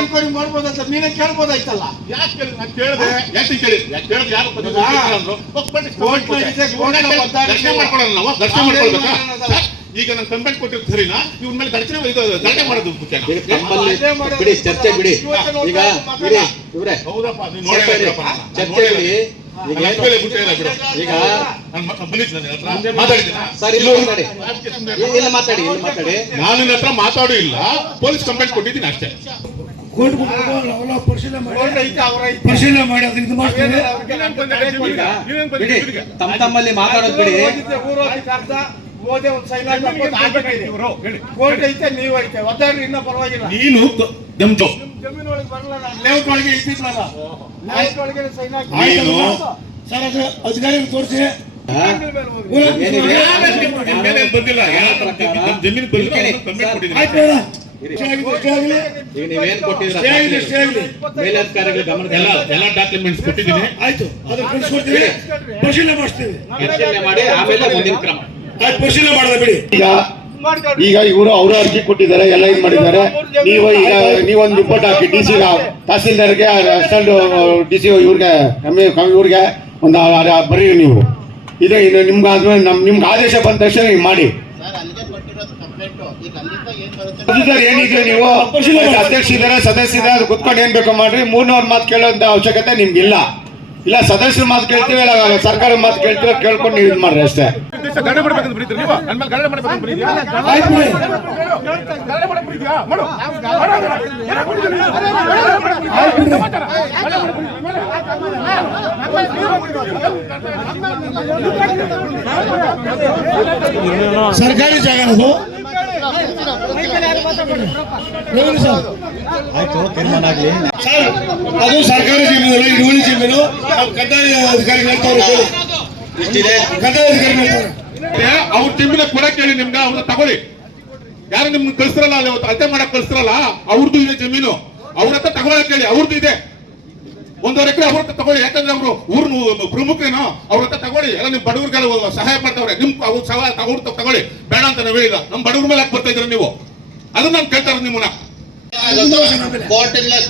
ಎನ್ಕ್ವೈರಿ ಮಾಡ್ಬೋದಂತ ನೀನೇ ಕೇಳ್ಬೋದಾಯ್ತಲ್ಲ. ಈಗ ನಾನು ಕಂಪ್ಲೇಂಟ್ ಕೊಟ್ಟಿರ್ತೀರಿನಾ ಇವ್ರ ಮೇಲೆ ಗಲಾಟೆ ಮಾಡೋದು ಮುಖ್ಯ. ಈಗ ತಮ್ಮಲ್ಲಿ ಬಿಡಿ, ಚರ್ಚೆ ಬಿಡಿ. ಈಗ ಬಿಡಿ ಇವ್ರೆ, ಹೌದಪ್ಪ, ನೀನ್ ಚರ್ಚೆ ಬಿಡಿ. ಈಗ ಈಗ ಸರ್ ಇಲ್ಲಿ ಮಾತಾಡಿ, ಇಲ್ಲ ಮಾತಾಡಿ, ಇಲ್ಲಿ ಮಾತಾಡಿ. ನಾನು ನಿನ್ನ ಹತ್ರ ಮಾತಾಡೂ ಇಲ್ಲ, ಪೊಲೀಸ್ ಕಂಪ್ಲೇಂಟ್ ಕೊಟ್ಟಿದ್ದೀನಿ ಅಷ್ಟೇ. ಕೋರ್ಟ್ ಪರಿಶೀಲನೆ ಮಾಡಿ ಅದನ್ನ ಇದು ಮಾಡ್ತೀವಿ. ಬಿಡಿ, ತಮ್ಮಲ್ಲಿ ಮಾತಾಡೋದು ಬಿಡಿ. ಓದೇ ಒಂದು ಸೈನ್ ಕೋರ್ಟ್ ಐತೆ, ನೀವು ಐತೆ ಒದ್ದಾಡ್ರಿ, ಇನ್ನೂ ಪರವಾಗಿಲ್ಲ. ನೀನು ನಮ್ದು ಜಮೀನು ಒಳಗೆ ಬರಲ್ಲ, ಲೇಔಟ್ ಒಳಗೆ ಇದ್ದಿದ್ರಲ್ಲ, ಲೇಔಟ್ ಒಳಗೆ ಸೈನ್ ಹಾಕಿ ಸರ್ ಅದು ಅಧಿಕಾರಿಗಳು ತೋರಿಸಿ ಬಂದಿಲ್ಲ, ಜಮೀನು ಈಗ ನೀವೇನ್ ಕೊಟ್ಟಿದ್ರ ಮೇಲಧಿಕಾರಿಗಳ ಗಮನ ಎಲ್ಲ ಡಾಕ್ಯುಮೆಂಟ್ಸ್ ಕೊಟ್ಟಿದ್ದೀನಿ. ಆಯ್ತು, ಅದನ್ನ ಕಳಿಸ್ಕೊಡ್ತೀವಿ, ಪರಿಶೀಲನೆ ಮಾಡಿಸ್ತೀವಿ. ಪರಿಶೀಲನೆ ಮಾಡಿ ಆಮೇಲೆ ಮುಂದಿನ ಕ್ರಮ. ಪರಿಶೀಲನೆ ಮಾಡೋದ ಬಿಡಿ. ಈಗ ಇವರು ಅವರು ಅರ್ಜಿ ಕೊಟ್ಟಿದ್ದಾರೆ, ಎಲ್ಲ ಇದು ಮಾಡಿದ್ದಾರೆ. ನೀವೊಂದು ರಿಪೋರ್ಟ್ ಹಾಕಿ ಡಿ ಸಿ ತಹಸೀಲ್ದಾರ್ಗೆ, ಅಸಿಸ್ಟೆಂಟ್ ಡಿ ಸಿ ಇವ್ರಿಗೆ ಇವ್ರಿಗೆ ಒಂದು ಬರೀರಿ ನೀವು. ಇದು ನಿಮ್ಗೆ ಆದ್ಮೇಲೆ ನಿಮ್ಗೆ ಆದೇಶ ಬಂದ ತಕ್ಷಣ ನೀವು ಮಾಡಿ. ಏನಿದೆ ನೀವು ಅಧ್ಯಕ್ಷ ಇದ್ದಾರೆ, ಸದಸ್ಯ ಇದ್ದಾರೆ, ಅದು ಕುತ್ಕೊಂಡು ಏನ್ ಬೇಕೋ ಮಾಡ್ರಿ. 300 ಮಾತು ಕೇಳೋಂತ ಅವಶ್ಯಕತೆ ನಿಮ್ಗಿಲ್ಲ. ಇಲ್ಲ ಸದಸ್ಯರ ಮಾತು ಕೇಳ್ತೀವಿ, ಇಲ್ಲ ಸರ್ಕಾರ ಮಾತು ಕೇಳ್ತೀವಿ, ಕೇಳ್ಕೊಂಡು ನೀವು ಇದು ಮಾಡ್ರಿ ಅಷ್ಟೇ. ಸರ್ಕಾರಿ ಜಾಗ ಅದು. ಆಯ್ತು, ತೀರ್ಮಾನ ಆಗ್ಲಿ. ಸರ್ ಅದು ಸರ್ಕಾರಿ ಜಮೀನು, ಹಿಡುವಳಿ ಜಮೀನು. ಕಂದಾಯ ಅಧಿಕಾರಿಗಳು ಹೇಳ್ತಾರೆ, ಕಂದಾಯ ಅಧಿಕಾರಿಗಳು ಹೇಳ್ತಾರೆ ಅವ್ರ ಜಮೀನ ಕೊಡಕ್ ಹೇಳಿ ನಿಮ್ಗೆ, ಅವ್ರನ್ನ ತಗೊಳ್ಳಿ. ಯಾರು ನಿಮ್ಗೆ ಕಳಿಸ್ತಾರಲ್ಲ, ಅಳತೆ ಮಾಡಕ್ ಕಳಿಸ್ತಾರಲ್ಲ, ಅವ್ರದ್ದು ಇದೆ ಜಮೀನು, ಅವ್ರ ಹತ್ರ ತಗೊಳಕ್ ಹೇಳಿ. ಅವ್ರದ್ದು ಇದೆ 1.5 ಎಕರೆ, ಅವ್ರ ಹತ್ರ ತಗೊಳ್ಳಿ. ಯಾಕಂದ್ರೆ ಅವರು ಊರ್ನು ಪ್ರಮುಖರೇನೋ, ಅವ್ರ ಹತ್ರ ತಗೊಳ್ಳಿ. ಎಲ್ಲ ನಿಮ್ ಬಡವರಿಗೆಲ್ಲ ಸಹಾಯ ಮಾಡ್ತಾವ್ರೆ. ನಿಮ್ ಅವ್ರ ಸಹಾಯ ತಗೊಳ್ಳಿ, ಬೇಡ ಅಂತ ನಾವು ಹೇಳಿಲ್ಲ. ನಮ್ ಬಡವ್ರ ಮೇಲೆ ಯಾಕೆ ಬರ್ತಾ ಇದ್ರೆ ನೀವು? ಅದನ್ನ ನಾನು ಕೇಳ್ತಾ ಇರೋದು ನಿಮ್ಮನ್ನ.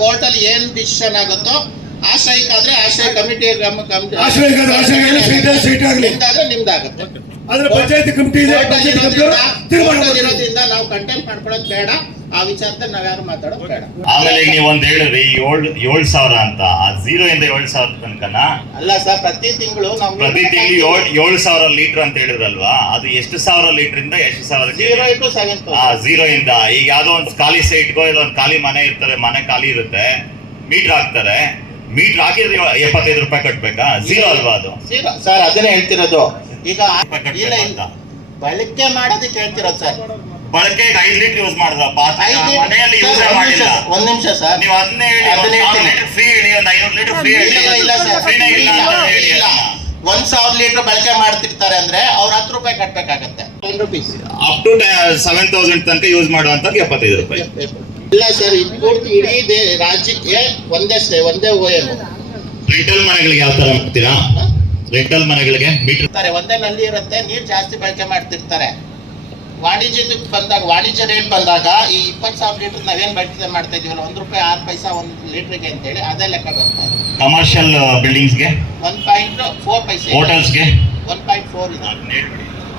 ಕೋರ್ಟ್ ಅಲ್ಲಿ ಏನ್ ಡಿಸಿಷನ್ ಆಗುತ್ತೋ, ಆಶ್ರಯಕ್ಕಾದ್ರೆ ಆಶ್ರಯ ಕಮಿಟಿ ನಿಮ್ದಾಗುತ್ತೆ. ಆದ್ರೆ ಪಂಚಾಯತಿ ಕಮಿಟಿ ಇದೆ, ಇರೋದ್ರಿಂದ ನಾವು ಕಂಟೆಂಟ್ ಮಾಡ್ಕೊಳ್ಳೋದು ಬೇಡ. ಆ ವಿಚಾರದಲ್ಲಿ ನಾವ್ಯಾರು ಮಾತಾಡೋದು ಬೇಡ. ಆಮೇಲೆ ನೀವು ಒಂದ್ ಹೇಳಿದ್ರಿ 7,000 ಅಂತ, 0 ಇಂದ 7,000 ತನಕನ ಅಲ್ಲ ಸರ್, ಪ್ರತಿ ತಿಂಗಳು ನಾವು ಪ್ರತಿ ತಿಂಗಳು 7,000 ಲೀಟರ್ ಅಂತ ಹೇಳಿದ್ರಲ್ವಾ? ಅದು ಎಷ್ಟು ಸಾವಿರ ಲೀಟರ್ ಇಂದ ಎಷ್ಟು ಸಾವಿರ? 0 to 7 0 ಇಂದ. ಈಗ ಯಾವ್ದೋ ಒಂದು ಖಾಲಿ ಸೈಟ್ಗೋ ಇಲ್ಲ ಒಂದು ಖಾಲಿ ಮನೆ ಇರ್ತಾರೆ, ಮನೆ ಖಾಲಿ ಇರುತ್ತೆ, ಮೀಟರ್ ಹಾಕ್ತಾರೆ. ಮೀಟರ್ ಹಾಕಿದ್ರೆ 75 ರೂಪಾಯಿ ಕಟ್ಬೇಕಾ? 0 ಅಲ್ವಾ ಅದು? ಸರ್ ಅದನ್ನೇ ಹೇಳ್ತಿರೋದು. ಈಗ ಬಳಕೆ ಮಾಡೋದಕ್ಕೆ ಹೇಳ್ತಿರೋದು ಸರ್. ಬಳಕೆಗೆ 5 ಲೀಟರ್ ಯೂಸ್ ಮಾಡಿದ್ರಪ್ಪ, ಮನೆಯಲ್ಲಿ ಯೂಸ್ ಮಾಡಿಲ್ಲ. ಒಂದ್ ನಿಮಿಷ ಸರ್, ನೀವು ಅದನ್ನೇ ಹೇಳಿ, ಫ್ರೀ ಹೇಳಿ, ಒಂದು 500 ಲೀಟರ್ ಫ್ರೀ ಹೇಳಿ. ಇಲ್ಲ ಸರ್, ಫ್ರೀನೇ ಇಲ್ಲ. 1,000 ಲೀಟರ್ ಬಳಕೆ ಮಾಡ್ತಿರ್ತಾರೆ ಅಂದ್ರೆ ಅವ್ರು 10 ರೂಪಾಯಿ ಕಟ್ಬೇಕಾಗತ್ತೆ. 10 rupees ಅಪ್ ಟು 7,000 ತನಕ ಯೂಸ್ ಮಾಡುವಂತ 75 ರೂಪಾಯಿ. ಇಲ್ಲ ಸರ್, ಇದು ಪೂರ್ತಿ ಇಡೀ ರಾಜ್ಯಕ್ಕೆ ಒಂದೇ OM. ರೆಂಟಲ್ ಮನೆಗಳಿಗೆ ಯಾವ ತರ ಮಾಡ್ತೀರಾ? ರೆಂಟಲ್ ಮನೆಗಳಿಗೆ ಮೀಟರ್ ಒಂದೇ ನಲ್ಲಿ ಇರುತ್ತೆ, ನೀರು ಜಾಸ್ತಿ ಬಳಕೆ ಮಾಡ್ತಿರ್ತಾರೆ. ವಾಣಿಜ್ಯಕ್ಕೆ ಬಂದಾಗ, ವಾಣಿಜ್ಯ ರೇಟ್ ಬಂದಾಗ ಈ 20,000 ಲೀಟರ್ ನಾವೇನ್ ಬಳಕೆ ಮಾಡ್ತಾ ಇದೀವಲ್ಲ, 1 ರೂಪಾಯಿ 6 ಪೈಸಾ 1 ಲೀಟರ್ಗೆ ಅಂತೇಳಿ ಅದೇ ಲೆಕ್ಕ ಬರ್ತದೆ. ಕಮರ್ಷಿಯಲ್ ಬಿಲ್ಡಿಂಗ್ಸ್ಗೆ 1.4 ಪೈಸೆ, ಹೋಟೆಲ್ಸ್ಗೆ 1.4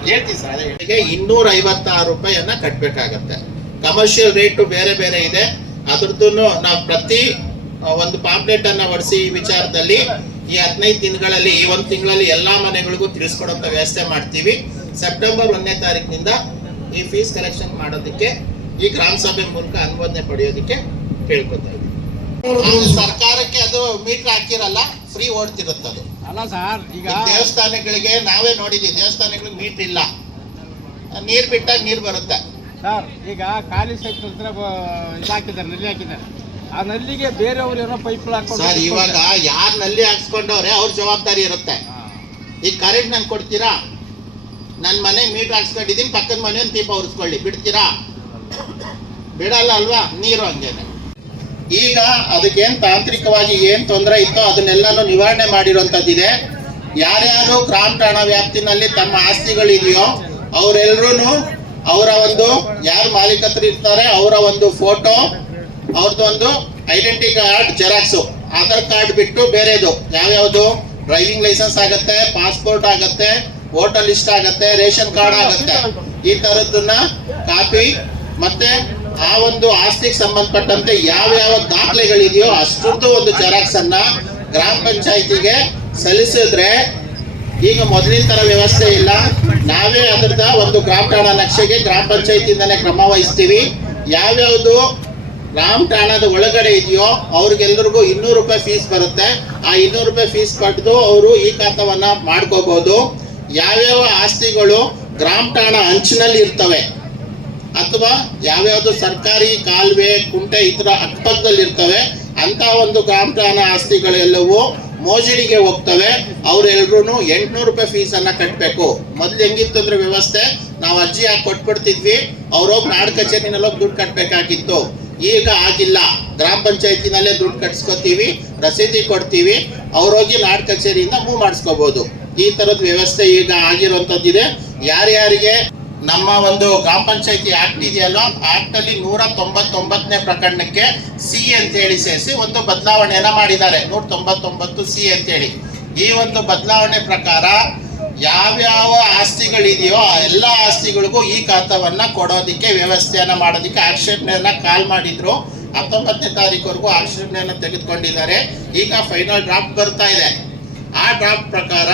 ಹೇಳ್ತೀವಿ ಸರ್. ಅದೇ 256 ರೂಪಾಯಿಯನ್ನ ಕಟ್ಬೇಕಾಗತ್ತೆ. ಕಮರ್ಷಿಯಲ್ ರೇಟು ಬೇರೆ ಬೇರೆ ಇದೆ. ಅದ್ರದ್ದು ನಾವು ಪ್ರತಿ ಒಂದು ಪಾಂಪ್ಲೆಟ್ ಅನ್ನ ಹೊಡಿಸಿ ಈ ವಿಚಾರದಲ್ಲಿ ಈ 15 ದಿನಗಳಲ್ಲಿ, ಈ 1 ತಿಂಗಳಲ್ಲಿ ಎಲ್ಲಾ ಮನೆಗಳಿಗೂ ತಿಳಿಸ್ಕೊಡುವಂತ ವ್ಯವಸ್ಥೆ ಮಾಡ್ತೀವಿ. ಸೆಪ್ಟೆಂಬರ್ 1ನೇ ತಾರೀಕಿನಿಂದ ಈ ಫೀಸ್ ಕಲೆಕ್ಷನ್ ಮಾಡೋದಕ್ಕೆ ಈ ಗ್ರಾಮ ಸಭೆ ಮೂಲಕ ಅನುಮೋದನೆ ಪಡೆಯೋದಕ್ಕೆ ಕೇಳ್ಕೊತಾ ಇದ್ದೀವಿ. ಸರ್ಕಾರಕ್ಕೆ ಅದು ಮೀಟರ್ ಹಾಕಿರಲ್ಲ, ಫ್ರೀ ಓಡ್ತಿರುತ್ತೆ ಅದು. ಅಲ್ಲ ಸರ್, ಈಗ ದೇವಸ್ಥಾನಗಳಿಗೆ ನಾವೇ ನೋಡಿದ್ವಿ, ದೇವಸ್ಥಾನಗಳಿಗೆ ಮೀಟರ್ ಇಲ್ಲ, ನೀರ್ ಬಿಟ್ಟಾಗ ನೀರ್ ಬರುತ್ತೆ ಸರ್. ಈಗ ಖಾಲಿ ಸೈಟ್ ಇದಾಕಿದ್ದಾರೆ, ನಲ್ಲಿ ಹಾಕಿದ್ದಾರೆ. ಆ ನಲ್ಲಿಗೆ ಬೇರೆಯವ್ರು ಏನೋ ಪೈಪ್ ಹಾಕೊಂಡು ಸರ್, ಇವಾಗ ಯಾರ್ ನಲ್ಲಿ ಹಾಕ್ಸ್ಕೊಂಡವ್ರೆ ಅವ್ರ ಜವಾಬ್ದಾರಿ ಇರುತ್ತೆ. ಈಗ ಕರೆಂಟ್ ನನ್ ಕೊಡ್ತೀರಾ? ನನ್ ಮನೆ ಮೀಟರ್ ಹಾಕ್ಸ್ಕೊಂಡಿದೀನಿ, ಪಕ್ಕದ ಮನೆ ದೀಪ ಉರಿಸ್ಕೊಳ್ಳಿ, ಬಿಡ್ತೀರಾ? ಬಿಡಲ್ಲ ಅಲ್ವಾ? ನೀರು ಹಂಗೇನೆ. ಈಗ ಅದಕ್ಕೇನು ತಾಂತ್ರಿಕವಾಗಿ ಏನು ತೊಂದರೆ ಇತ್ತೋ ಅದನ್ನೆಲ್ಲನೂ ನಿವಾರಣೆ ಮಾಡಿರುವಂಥದ್ದಿದೆ. ಯಾರ್ಯಾರು ಗ್ರಾಮ ಠಾಣಾ ವ್ಯಾಪ್ತಿನಲ್ಲಿ ತಮ್ಮ ಆಸ್ತಿಗಳಿದೆಯೋ ಅವರೆಲ್ಲರೂ ಅವರ ಒಂದು ಯಾರು ಮಾಲೀಕತ್ರು ಇರ್ತಾರೆ ಅವರ ಒಂದು ಫೋಟೋ, ಅವ್ರದ್ದು ಒಂದು identity card xerox, Aadhaar card ಬಿಟ್ಟು ಬೇರೆದು ಯಾವ್ಯಾವುದು ಡ್ರೈವಿಂಗ್ ಲೈಸೆನ್ಸ್ ಆಗತ್ತೆ, ಪಾಸ್ಪೋರ್ಟ್ ಆಗತ್ತೆ, ವೋಟರ್ ಲಿಸ್ಟ್ ಆಗತ್ತೆ, ರೇಷನ್ ಕಾರ್ಡ್ ಆಗತ್ತೆ, ಈ ತರದನ್ನ ಕಾಪಿ ಮತ್ತೆ ಆ ಒಂದು ಆಸ್ತಿಗೆ ಸಂಬಂಧಪಟ್ಟಂತೆ ಯಾವ್ಯಾವ ದಾಖಲೆಗಳಿದೆಯೋ ಅಷ್ಟರದ್ದು ಒಂದು ಜೆರಾಕ್ಸ್ ಅನ್ನ ಗ್ರಾಮ ಪಂಚಾಯತಿಗೆ ಸಲ್ಲಿಸಿದ್ರೆ ಈಗ ಮೊದಲಿನ ತರ ವ್ಯವಸ್ಥೆ ಇಲ್ಲ. ನಾವೇ ಅದರದ ಒಂದು ಗ್ರಾಮ ಠಾಣಾ ನಕ್ಷೆಗೆ ಗ್ರಾಮ ಪಂಚಾಯತಿಯಿಂದನೇ ಕ್ರಮ ವಹಿಸ್ತೀವಿ. ಯಾವ್ಯಾವುದು ಗ್ರಾಮ ಠಾಣಾದ ಒಳಗಡೆ ಇದೆಯೋ ಅವ್ರಿಗೆಲ್ಲರಿಗೂ 200 ರೂಪಾಯಿ ಫೀಸ್ ಬರುತ್ತೆ. ಆ 200 ರೂಪಾಯಿ ಫೀಸ್ ಕಟ್ಟಿದು ಅವರು ಈ ಖಾತವನ್ನ ಮಾಡ್ಕೋಬಹುದು. ಯಾವ್ಯಾವ ಆಸ್ತಿಗಳು ಗ್ರಾಮ ಠಾಣಾ ಅಂಚಿನಲ್ಲಿ ಇರ್ತವೆ ಅಥವಾ ಯಾವ್ಯಾವ್ದು ಸರ್ಕಾರಿ ಕಾಲುವೆ ಕುಂಟೆ ಈ ಥರ ಅಕ್ಕಪಕ್ಕದಲ್ಲಿ ಇರ್ತವೆ ಅಂತ ಒಂದು ಗ್ರಾಮ ಠಾಣಾ ಆಸ್ತಿಗಳೆಲ್ಲವೂ ಮೋಜಡಿಗೆ ಹೋಗ್ತವೆ. ಅವರೆಲ್ಲರೂ 800 ರೂಪಾಯಿ ಫೀಸ್ ಅನ್ನ ಕಟ್ಟಬೇಕು. ಮೊದ್ಲು ಹೆಂಗಿತ್ತು ಅಂದ್ರೆ ವ್ಯವಸ್ಥೆ, ನಾವು ಅರ್ಜಿ ಹಾಕಿ ಕೊಟ್ಬಿಡ್ತಿದ್ವಿ, ಅವ್ರೋಗಿ ನಾಡ್ ಕಚೇರಿನಲ್ಲಿ ಹೋಗಿ ದುಡ್ಡು ಕಟ್ಟಬೇಕಾಗಿತ್ತು. ಈಗ ಆಗಿಲ್ಲ, ಗ್ರಾಮ ಪಂಚಾಯತಿನಲ್ಲೇ ದುಡ್ಡು ಕಟ್ಸ್ಕೊತೀವಿ, ರಸೀದಿ ಕೊಡ್ತೀವಿ, ಅವ್ರೋಗಿ ನಾಡ್ ಕಚೇರಿಯಿಂದ ಮೂವ್ ಮಾಡಿಸ್ಕೋಬಹುದು. ಈ ತರದ ವ್ಯವಸ್ಥೆ ಈಗ ಆಗಿರುವಂತದ್ದಿದೆ. ಯಾರ್ಯಾರಿಗೆ ನಮ್ಮ ಒಂದು ಗ್ರಾಮ ಪಂಚಾಯತಿ ಆಕ್ಟ್ ಇದೆಯಲ್ಲ, ಆಕ್ಟ್ ಅಲ್ಲಿ 199ನೇ ಪ್ರಕರಣಕ್ಕೆ ಸಿ ಅಂತ ಹೇಳಿ ಸೇರಿಸಿ ಒಂದು ಬದಲಾವಣೆಯನ್ನ ಮಾಡಿದ್ದಾರೆ. 199 ಸಿ ಅಂತೇಳಿ. ಈ ಒಂದು ಬದಲಾವಣೆ ಪ್ರಕಾರ ಯಾವ್ಯಾವ ಆಸ್ತಿಗಳಿದೆಯೋ ಆ ಎಲ್ಲ ಆಸ್ತಿಗಳಿಗೂ ಈ ಖಾತವನ್ನ ಕೊಡೋದಿಕ್ಕೆ ವ್ಯವಸ್ಥೆಯನ್ನ ಮಾಡೋದಿಕ್ಕೆ ಆಕ್ಷೇಪಣೆಯನ್ನ ಕಾಲ್ ಮಾಡಿದ್ರು. 19ನೇ ತಾರೀಕುವರೆಗೂ ಆಕ್ಷೇಪಣೆಯನ್ನ ತೆಗೆದುಕೊಂಡಿದ್ದಾರೆ. ಈಗ ಫೈನಲ್ ಡ್ರಾಫ್ಟ್ ಬರ್ತಾ ಇದೆ. ಆ ಡ್ರಾಫ್ಟ್ ಪ್ರಕಾರ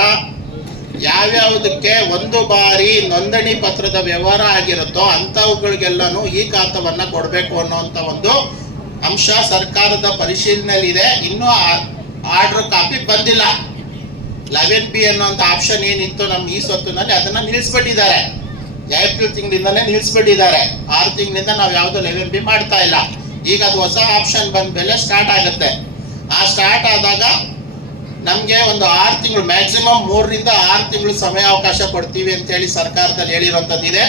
ಯಾವ್ಯಾವುದಕ್ಕೆ ಒಂದು ಬಾರಿ ನೋಂದಣಿ ಪತ್ರದ ವ್ಯವಹಾರ ಆಗಿರುತ್ತೋ ಅಂಥವುಗಳಿಗೆಲ್ಲನೂ ಈ ಖಾತವನ್ನ ಕೊಡಬೇಕು ಅನ್ನೋಂಥ ಒಂದು ಅಂಶ ಸರ್ಕಾರದ ಪರಿಶೀಲನೆಯಲ್ಲಿದೆ. ಇನ್ನೂ ಆರ್ಡರ್ ಕಾಪಿ ಬಂದಿಲ್ಲ. 11B ಅನ್ನೋಂಥ ಆಪ್ಷನ್ ಏನಿತ್ತು ನಮ್ಮ ಈ ಸ್ವತ್ತಿನಲ್ಲಿ ಅದನ್ನ ನಿಲ್ಲಿಸ್ಬಿಟ್ಟಿದ್ದಾರೆ. ಏಪ್ರಿಲ್ ತಿಂಗಳಿಂದನೇ ನಿಲ್ಲಿಸ್ಬಿಟ್ಟಿದ್ದಾರೆ. 6 ತಿಂಗಳಿಂದ ನಾವು ಯಾವುದು 11B ಮಾಡ್ತಾ ಇಲ್ಲ. ಈಗ ಅದು ಹೊಸ ಆಪ್ಷನ್ ಬಂದ ಮೇಲೆ ಸ್ಟಾರ್ಟ್ ಆಗುತ್ತೆ. ಆ ಸ್ಟಾರ್ಟ್ ಆದಾಗ ನಮಗೆ ಒಂದು 6 ತಿಂಗಳು ಮ್ಯಾಕ್ಸಿಮಮ್ 3 ರಿಂದ 6 ತಿಂಗಳು ಸಮಯಾವಕಾಶ ಕೊಡ್ತೀವಿ ಅಂತ ಹೇಳಿ ಸರ್ಕಾರದಲ್ಲಿ ಹೇಳಿರುವಂಥದ್ದಿದೆ.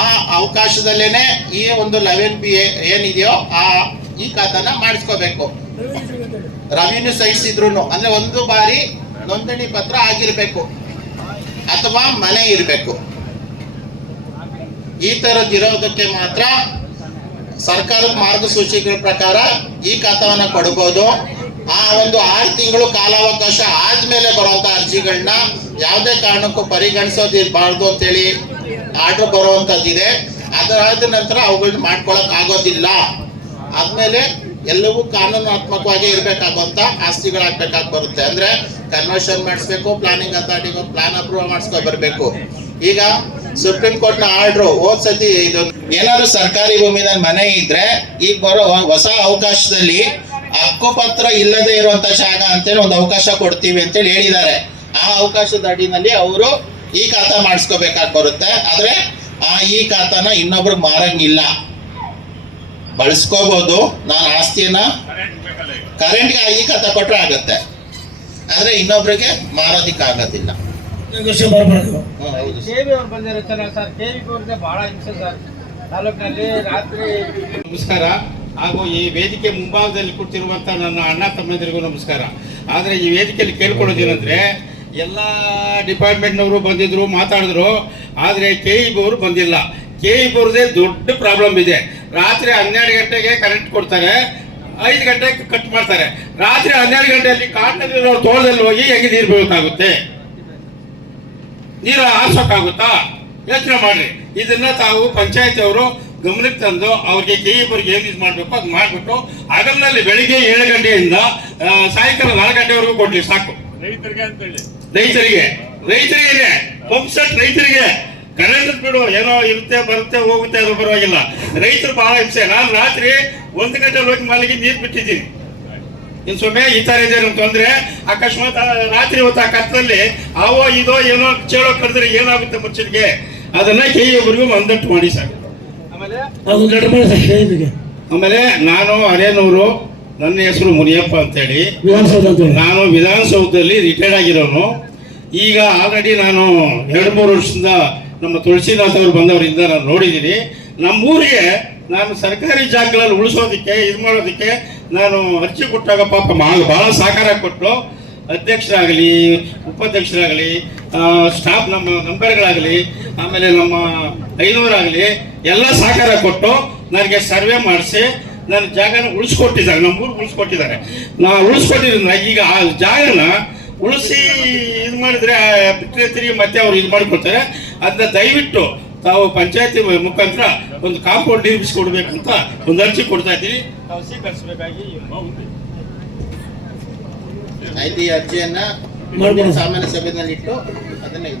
ಆ ಅವಕಾಶದಲ್ಲೇನೆ ಈ ಒಂದು 11B ಏನಿದೆಯೋ ಈ ಖಾತನ ಮಾಡಿಸ್ಕೋಬೇಕು. ರೆವಿನ್ಯೂ ಸೈಟ್ಸ್ ಇದ್ರು ಅಂದ್ರೆ ಒಂದು ಬಾರಿ ನೋಂದಣಿ ಪತ್ರ ಆಗಿರ್ಬೇಕು ಅಥವಾ ಮನೆ ಇರಬೇಕು. ಈ ತರದಿರೋದಕ್ಕೆ ಮಾತ್ರ ಸರ್ಕಾರದ ಮಾರ್ಗಸೂಚಿಗಳ ಪ್ರಕಾರ ಈ ಖಾತವನ್ನ ಕೊಡಬಹುದು. ಆ ಒಂದು 6 ತಿಂಗಳು ಕಾಲಾವಕಾಶ ಆದ್ಮೇಲೆ ಬರುವಂತ ಅರ್ಜಿಗಳನ್ನ ಯಾವುದೇ ಕಾರಣಕ್ಕೂ ಪರಿಗಣಿಸೋದಿರಬಾರ್ದು ಅಂತೇಳಿ ಆರ್ಡರ್ ಬರುವಂತದ್ದಿದೆ. ಅದರಾದ ನಂತರ ಅವುಗಳನ್ನ ಮಾಡ್ಕೊಳಕ್ ಆಗೋದಿಲ್ಲ. ಆದ್ಮೇಲೆ ಎಲ್ಲವೂ ಕಾನೂನಾತ್ಮಕವಾಗಿ ಇರ್ಬೇಕಾಗುವಂತ ಆಸ್ತಿಗಳಾಗ್ಬೇಕಾಗಿ ಬರುತ್ತೆ. ಅಂದ್ರೆ ಕನ್ವರ್ಷನ್ ಮಾಡಿಸ್ಬೇಕು, ಪ್ಲಾನಿಂಗ್ ಅಥಾರಿಟಿಗೆ ಪ್ಲಾನ್ ಅಪ್ರೂವ್ ಮಾಡಿಸ್ಕೊ ಬರ್ಬೇಕು. ಈಗ ಸುಪ್ರೀಂ ಕೋರ್ಟ್ ನ ಆರ್ಡರ್ ಹೋದ್ ಸತಿ ಇದು ಏನಾದ್ರು ಸರ್ಕಾರಿ ಭೂಮಿನಲ್ಲಿ ಮನೆ ಇದ್ರೆ ಈಗ ಬರೋ ಹೊಸ ಅವಕಾಶದಲ್ಲಿ ಹಕ್ಕುಪತ್ರ ಇಲ್ಲದೆ ಇರುವಂತ ಜಾಗ ಅಂತೇಳಿ ಒಂದು ಅವಕಾಶ ಕೊಡ್ತೀವಿ ಅಂತೇಳಿ ಹೇಳಿದ್ದಾರೆ. ಆ ಅವಕಾಶದ ಅಡಿನಲ್ಲಿ ಅವರು ಈ ಖಾತ ಮಾಡಿಸ್ಕೋಬೇಕಾಗಿ ಬರುತ್ತೆ. ಆದ್ರೆ ಈ ಖಾತಾನ ಇನ್ನೊಬ್ರಿಗೆ ಮಾರಂಗಿಲ್ಲ, ಬಳಸ್ಕೋಬಹುದು. ನಾನು ಆಸ್ತಿಯನ್ನ ಕರೆಂಟ್ಗೆ ಈ ಖಾತಾ ಕೊಟ್ರೆ ಆಗತ್ತೆ, ಆದ್ರೆ ಇನ್ನೊಬ್ರಿಗೆ ಮಾರೋದಿಕ್ಕೆ ಆಗೋದಿಲ್ಲ. ನಮಸ್ಕಾರ. ಹಾಗೂ ಈ ವೇದಿಕೆ ಮುಂಭಾಗದಲ್ಲಿ ಕೂತಿರುವಂತ ನನ್ನ ಅಣ್ಣ ತಮ್ಮಂದಿರಿಗೂ ನಮಸ್ಕಾರ. ಆದ್ರೆ ಈ ವೇದಿಕೆಯಲ್ಲಿ ಕೇಳ್ಕೊಳ್ಳೋದೇನಂದ್ರೆ, ಎಲ್ಲ ಡಿಪಾರ್ಟ್ಮೆಂಟ್ನವರು ಬಂದಿದ್ರು, ಮಾತಾಡಿದ್ರು, ಆದ್ರೆ KEB ಅವರು ಬಂದಿಲ್ಲ. KEB ಅವ್ರದೇ ದೊಡ್ಡ ಪ್ರಾಬ್ಲಮ್ ಇದೆ. ರಾತ್ರಿ 12 ಗಂಟೆಗೆ ಕರೆಂಟ್ ಕೊಡ್ತಾರೆ, 5 ಗಂಟೆಗೆ ಕಟ್ ಮಾಡ್ತಾರೆ. ರಾತ್ರಿ 12 ಗಂಟೆಯಲ್ಲಿ ಕಾಡಿನಲ್ಲಿರೋ ತೋಟದಲ್ಲಿ ಹೋಗಿ ಹೆಂಗೆ ನೀರು ಬೀಳೋಕ್ಕಾಗುತ್ತೆ? ನೀರು ಹಾರ್ಸೋಕ್ಕಾಗುತ್ತಾ? ಯೋಚನೆ ಮಾಡ್ರಿ. ಇದನ್ನ ತಾವು ಪಂಚಾಯತ್ ಅವರು ಗಮನಕ್ಕೆ ತಂದು ಅವ್ರಿಗೆ KEB ಅವ್ರಿಗೆ ಏನು ಇದು ಮಾಡಬೇಕು ಅದು ಮಾಡಿಬಿಟ್ಟು ಹಗಲಿನಲ್ಲಿ ಬೆಳಿಗ್ಗೆ 7 ಗಂಟೆಯಿಂದ ಸಾಯಂಕಾಲ 4 ಗಂಟೆವರೆಗೂ ಕೊಡ್ಲಿ ಸಾಕು. ರೈತರಿಗೆ ಪಂಪ್ ಸೆಟ್ ರೈತರಿಗೆ ಕರೆಂಟ್ ಬಿಡು, ಏನೋ ಇರುತ್ತೆ ಬರುತ್ತೆ ಹೋಗುತ್ತೆ, ಅದು ಪರವಾಗಿಲ್ಲ. ರೈತರು ಬಹಳ ಹಿಂಸೆ. ನಾನು ರಾತ್ರಿ 1 ಗಂಟೆ ಹೋಗಿ ಮಲ್ಲಿಗೆ ನೀರು ಬಿಟ್ಟಿದ್ದೀನಿ. ಇನ್ನು ಸುಮ್ಮನೆ ಈ ತರ ಇದೆ ತೊಂದ್ರೆ. ಅಕಸ್ಮಾತ್ ರಾತ್ರಿ ಹೊತ್ತು ಆ ಕತ್ತಲ್ಲಿ ಅವೋ ಇದೋ ಏನೋ ಚೇಳೋ ಕರೆದ್ರೆ ಏನಾಗುತ್ತೆ ಮನುಷ್ಯನಿಗೆ, ಅದನ್ನ KEB ಮಂದಟ್ಟು ಮಾಡಿ ಸಾಕು. ಆಮೇಲೆ ನಾನು ಅರೇನೂರು, ನನ್ನ ಹೆಸರು ಮುನಿಯಪ್ಪ ಅಂತೇಳಿ, ನಾನು ವಿಧಾನಸೌಧದಲ್ಲಿ ರಿಟೈರ್ಡ್ ಆಗಿರೋನು. ಈಗ ಆಲ್ರೆಡಿ ನಾನು 2-3 ವರ್ಷದಿಂದ ನಮ್ಮ ತುಳಸಿನಾಥ್ ಅವರು ಬಂದವರಿಂದ ನಾನು ನೋಡಿದ್ದೀನಿ. ನಮ್ಮೂರಿಗೆ ನಾನು ಸರ್ಕಾರಿ ಜಾಗಗಳಲ್ಲಿ ಉಳಿಸೋದಕ್ಕೆ ಇದು ಮಾಡೋದಕ್ಕೆ ನಾನು ಅರ್ಜಿ ಕೊಟ್ಟಾಗ ಪಾಪ ಭಾಳ ಸಹಕಾರ ಕೊಟ್ಟು ಅಧ್ಯಕ್ಷರಾಗಲಿ, ಉಪಾಧ್ಯಕ್ಷರಾಗಲಿ, ಸ್ಟಾಫ್ ನಮ್ಮ ಮೆಂಬರ್ಗಳಾಗಲಿ, ಆಮೇಲೆ ನಮ್ಮ ಐನೂರಾಗಲಿ ಎಲ್ಲ ಸಹಕಾರ ಕೊಟ್ಟು ನನಗೆ ಸರ್ವೆ ಮಾಡಿಸಿ ನನ್ನ ಜಾಗನ ಉಳಿಸ್ಕೊಟ್ಟಿದ್ದಾರೆ, ನಮ್ಮೂರು ಉಳಿಸ್ಕೊಟ್ಟಿದ್ದಾರೆ. ನಾವು ಉಳಿಸ್ಕೊಟ್ಟಿದ್ರಿಂದ ಈಗ ಆ ಜಾಗನ ಉಳಿಸಿ ಇದು ಮಾಡಿದ್ರೆ ಬಿಟ್ಟರೆ ತಿರುಗಿ ಮತ್ತೆ ಅವ್ರು ಇದು ಮಾಡಿಕೊಡ್ತಾರೆ. ಅದನ್ನ ದಯವಿಟ್ಟು ತಾವು ಪಂಚಾಯತಿ ಮುಖಾಂತರ ಒಂದು ಕಾಂಪೌಂಡ್ ನಿರ್ಮಿಸಿಕೊಡ್ಬೇಕಂತ ಒಂದು ಅರ್ಜಿ ಕೊಡ್ತಾ ಇದ್ದೀವಿ. ತಾವು ಸ್ವೀಕರಿಸಬೇಕಾಗಿ ಆಯ್ತು. ಈ ಅರ್ಜಿಯನ್ನ ಸಾಮಾನ್ಯ ಸಭೆಯಲ್ಲಿ ಇಟ್ಟು ಅದನ್ನ ಇದು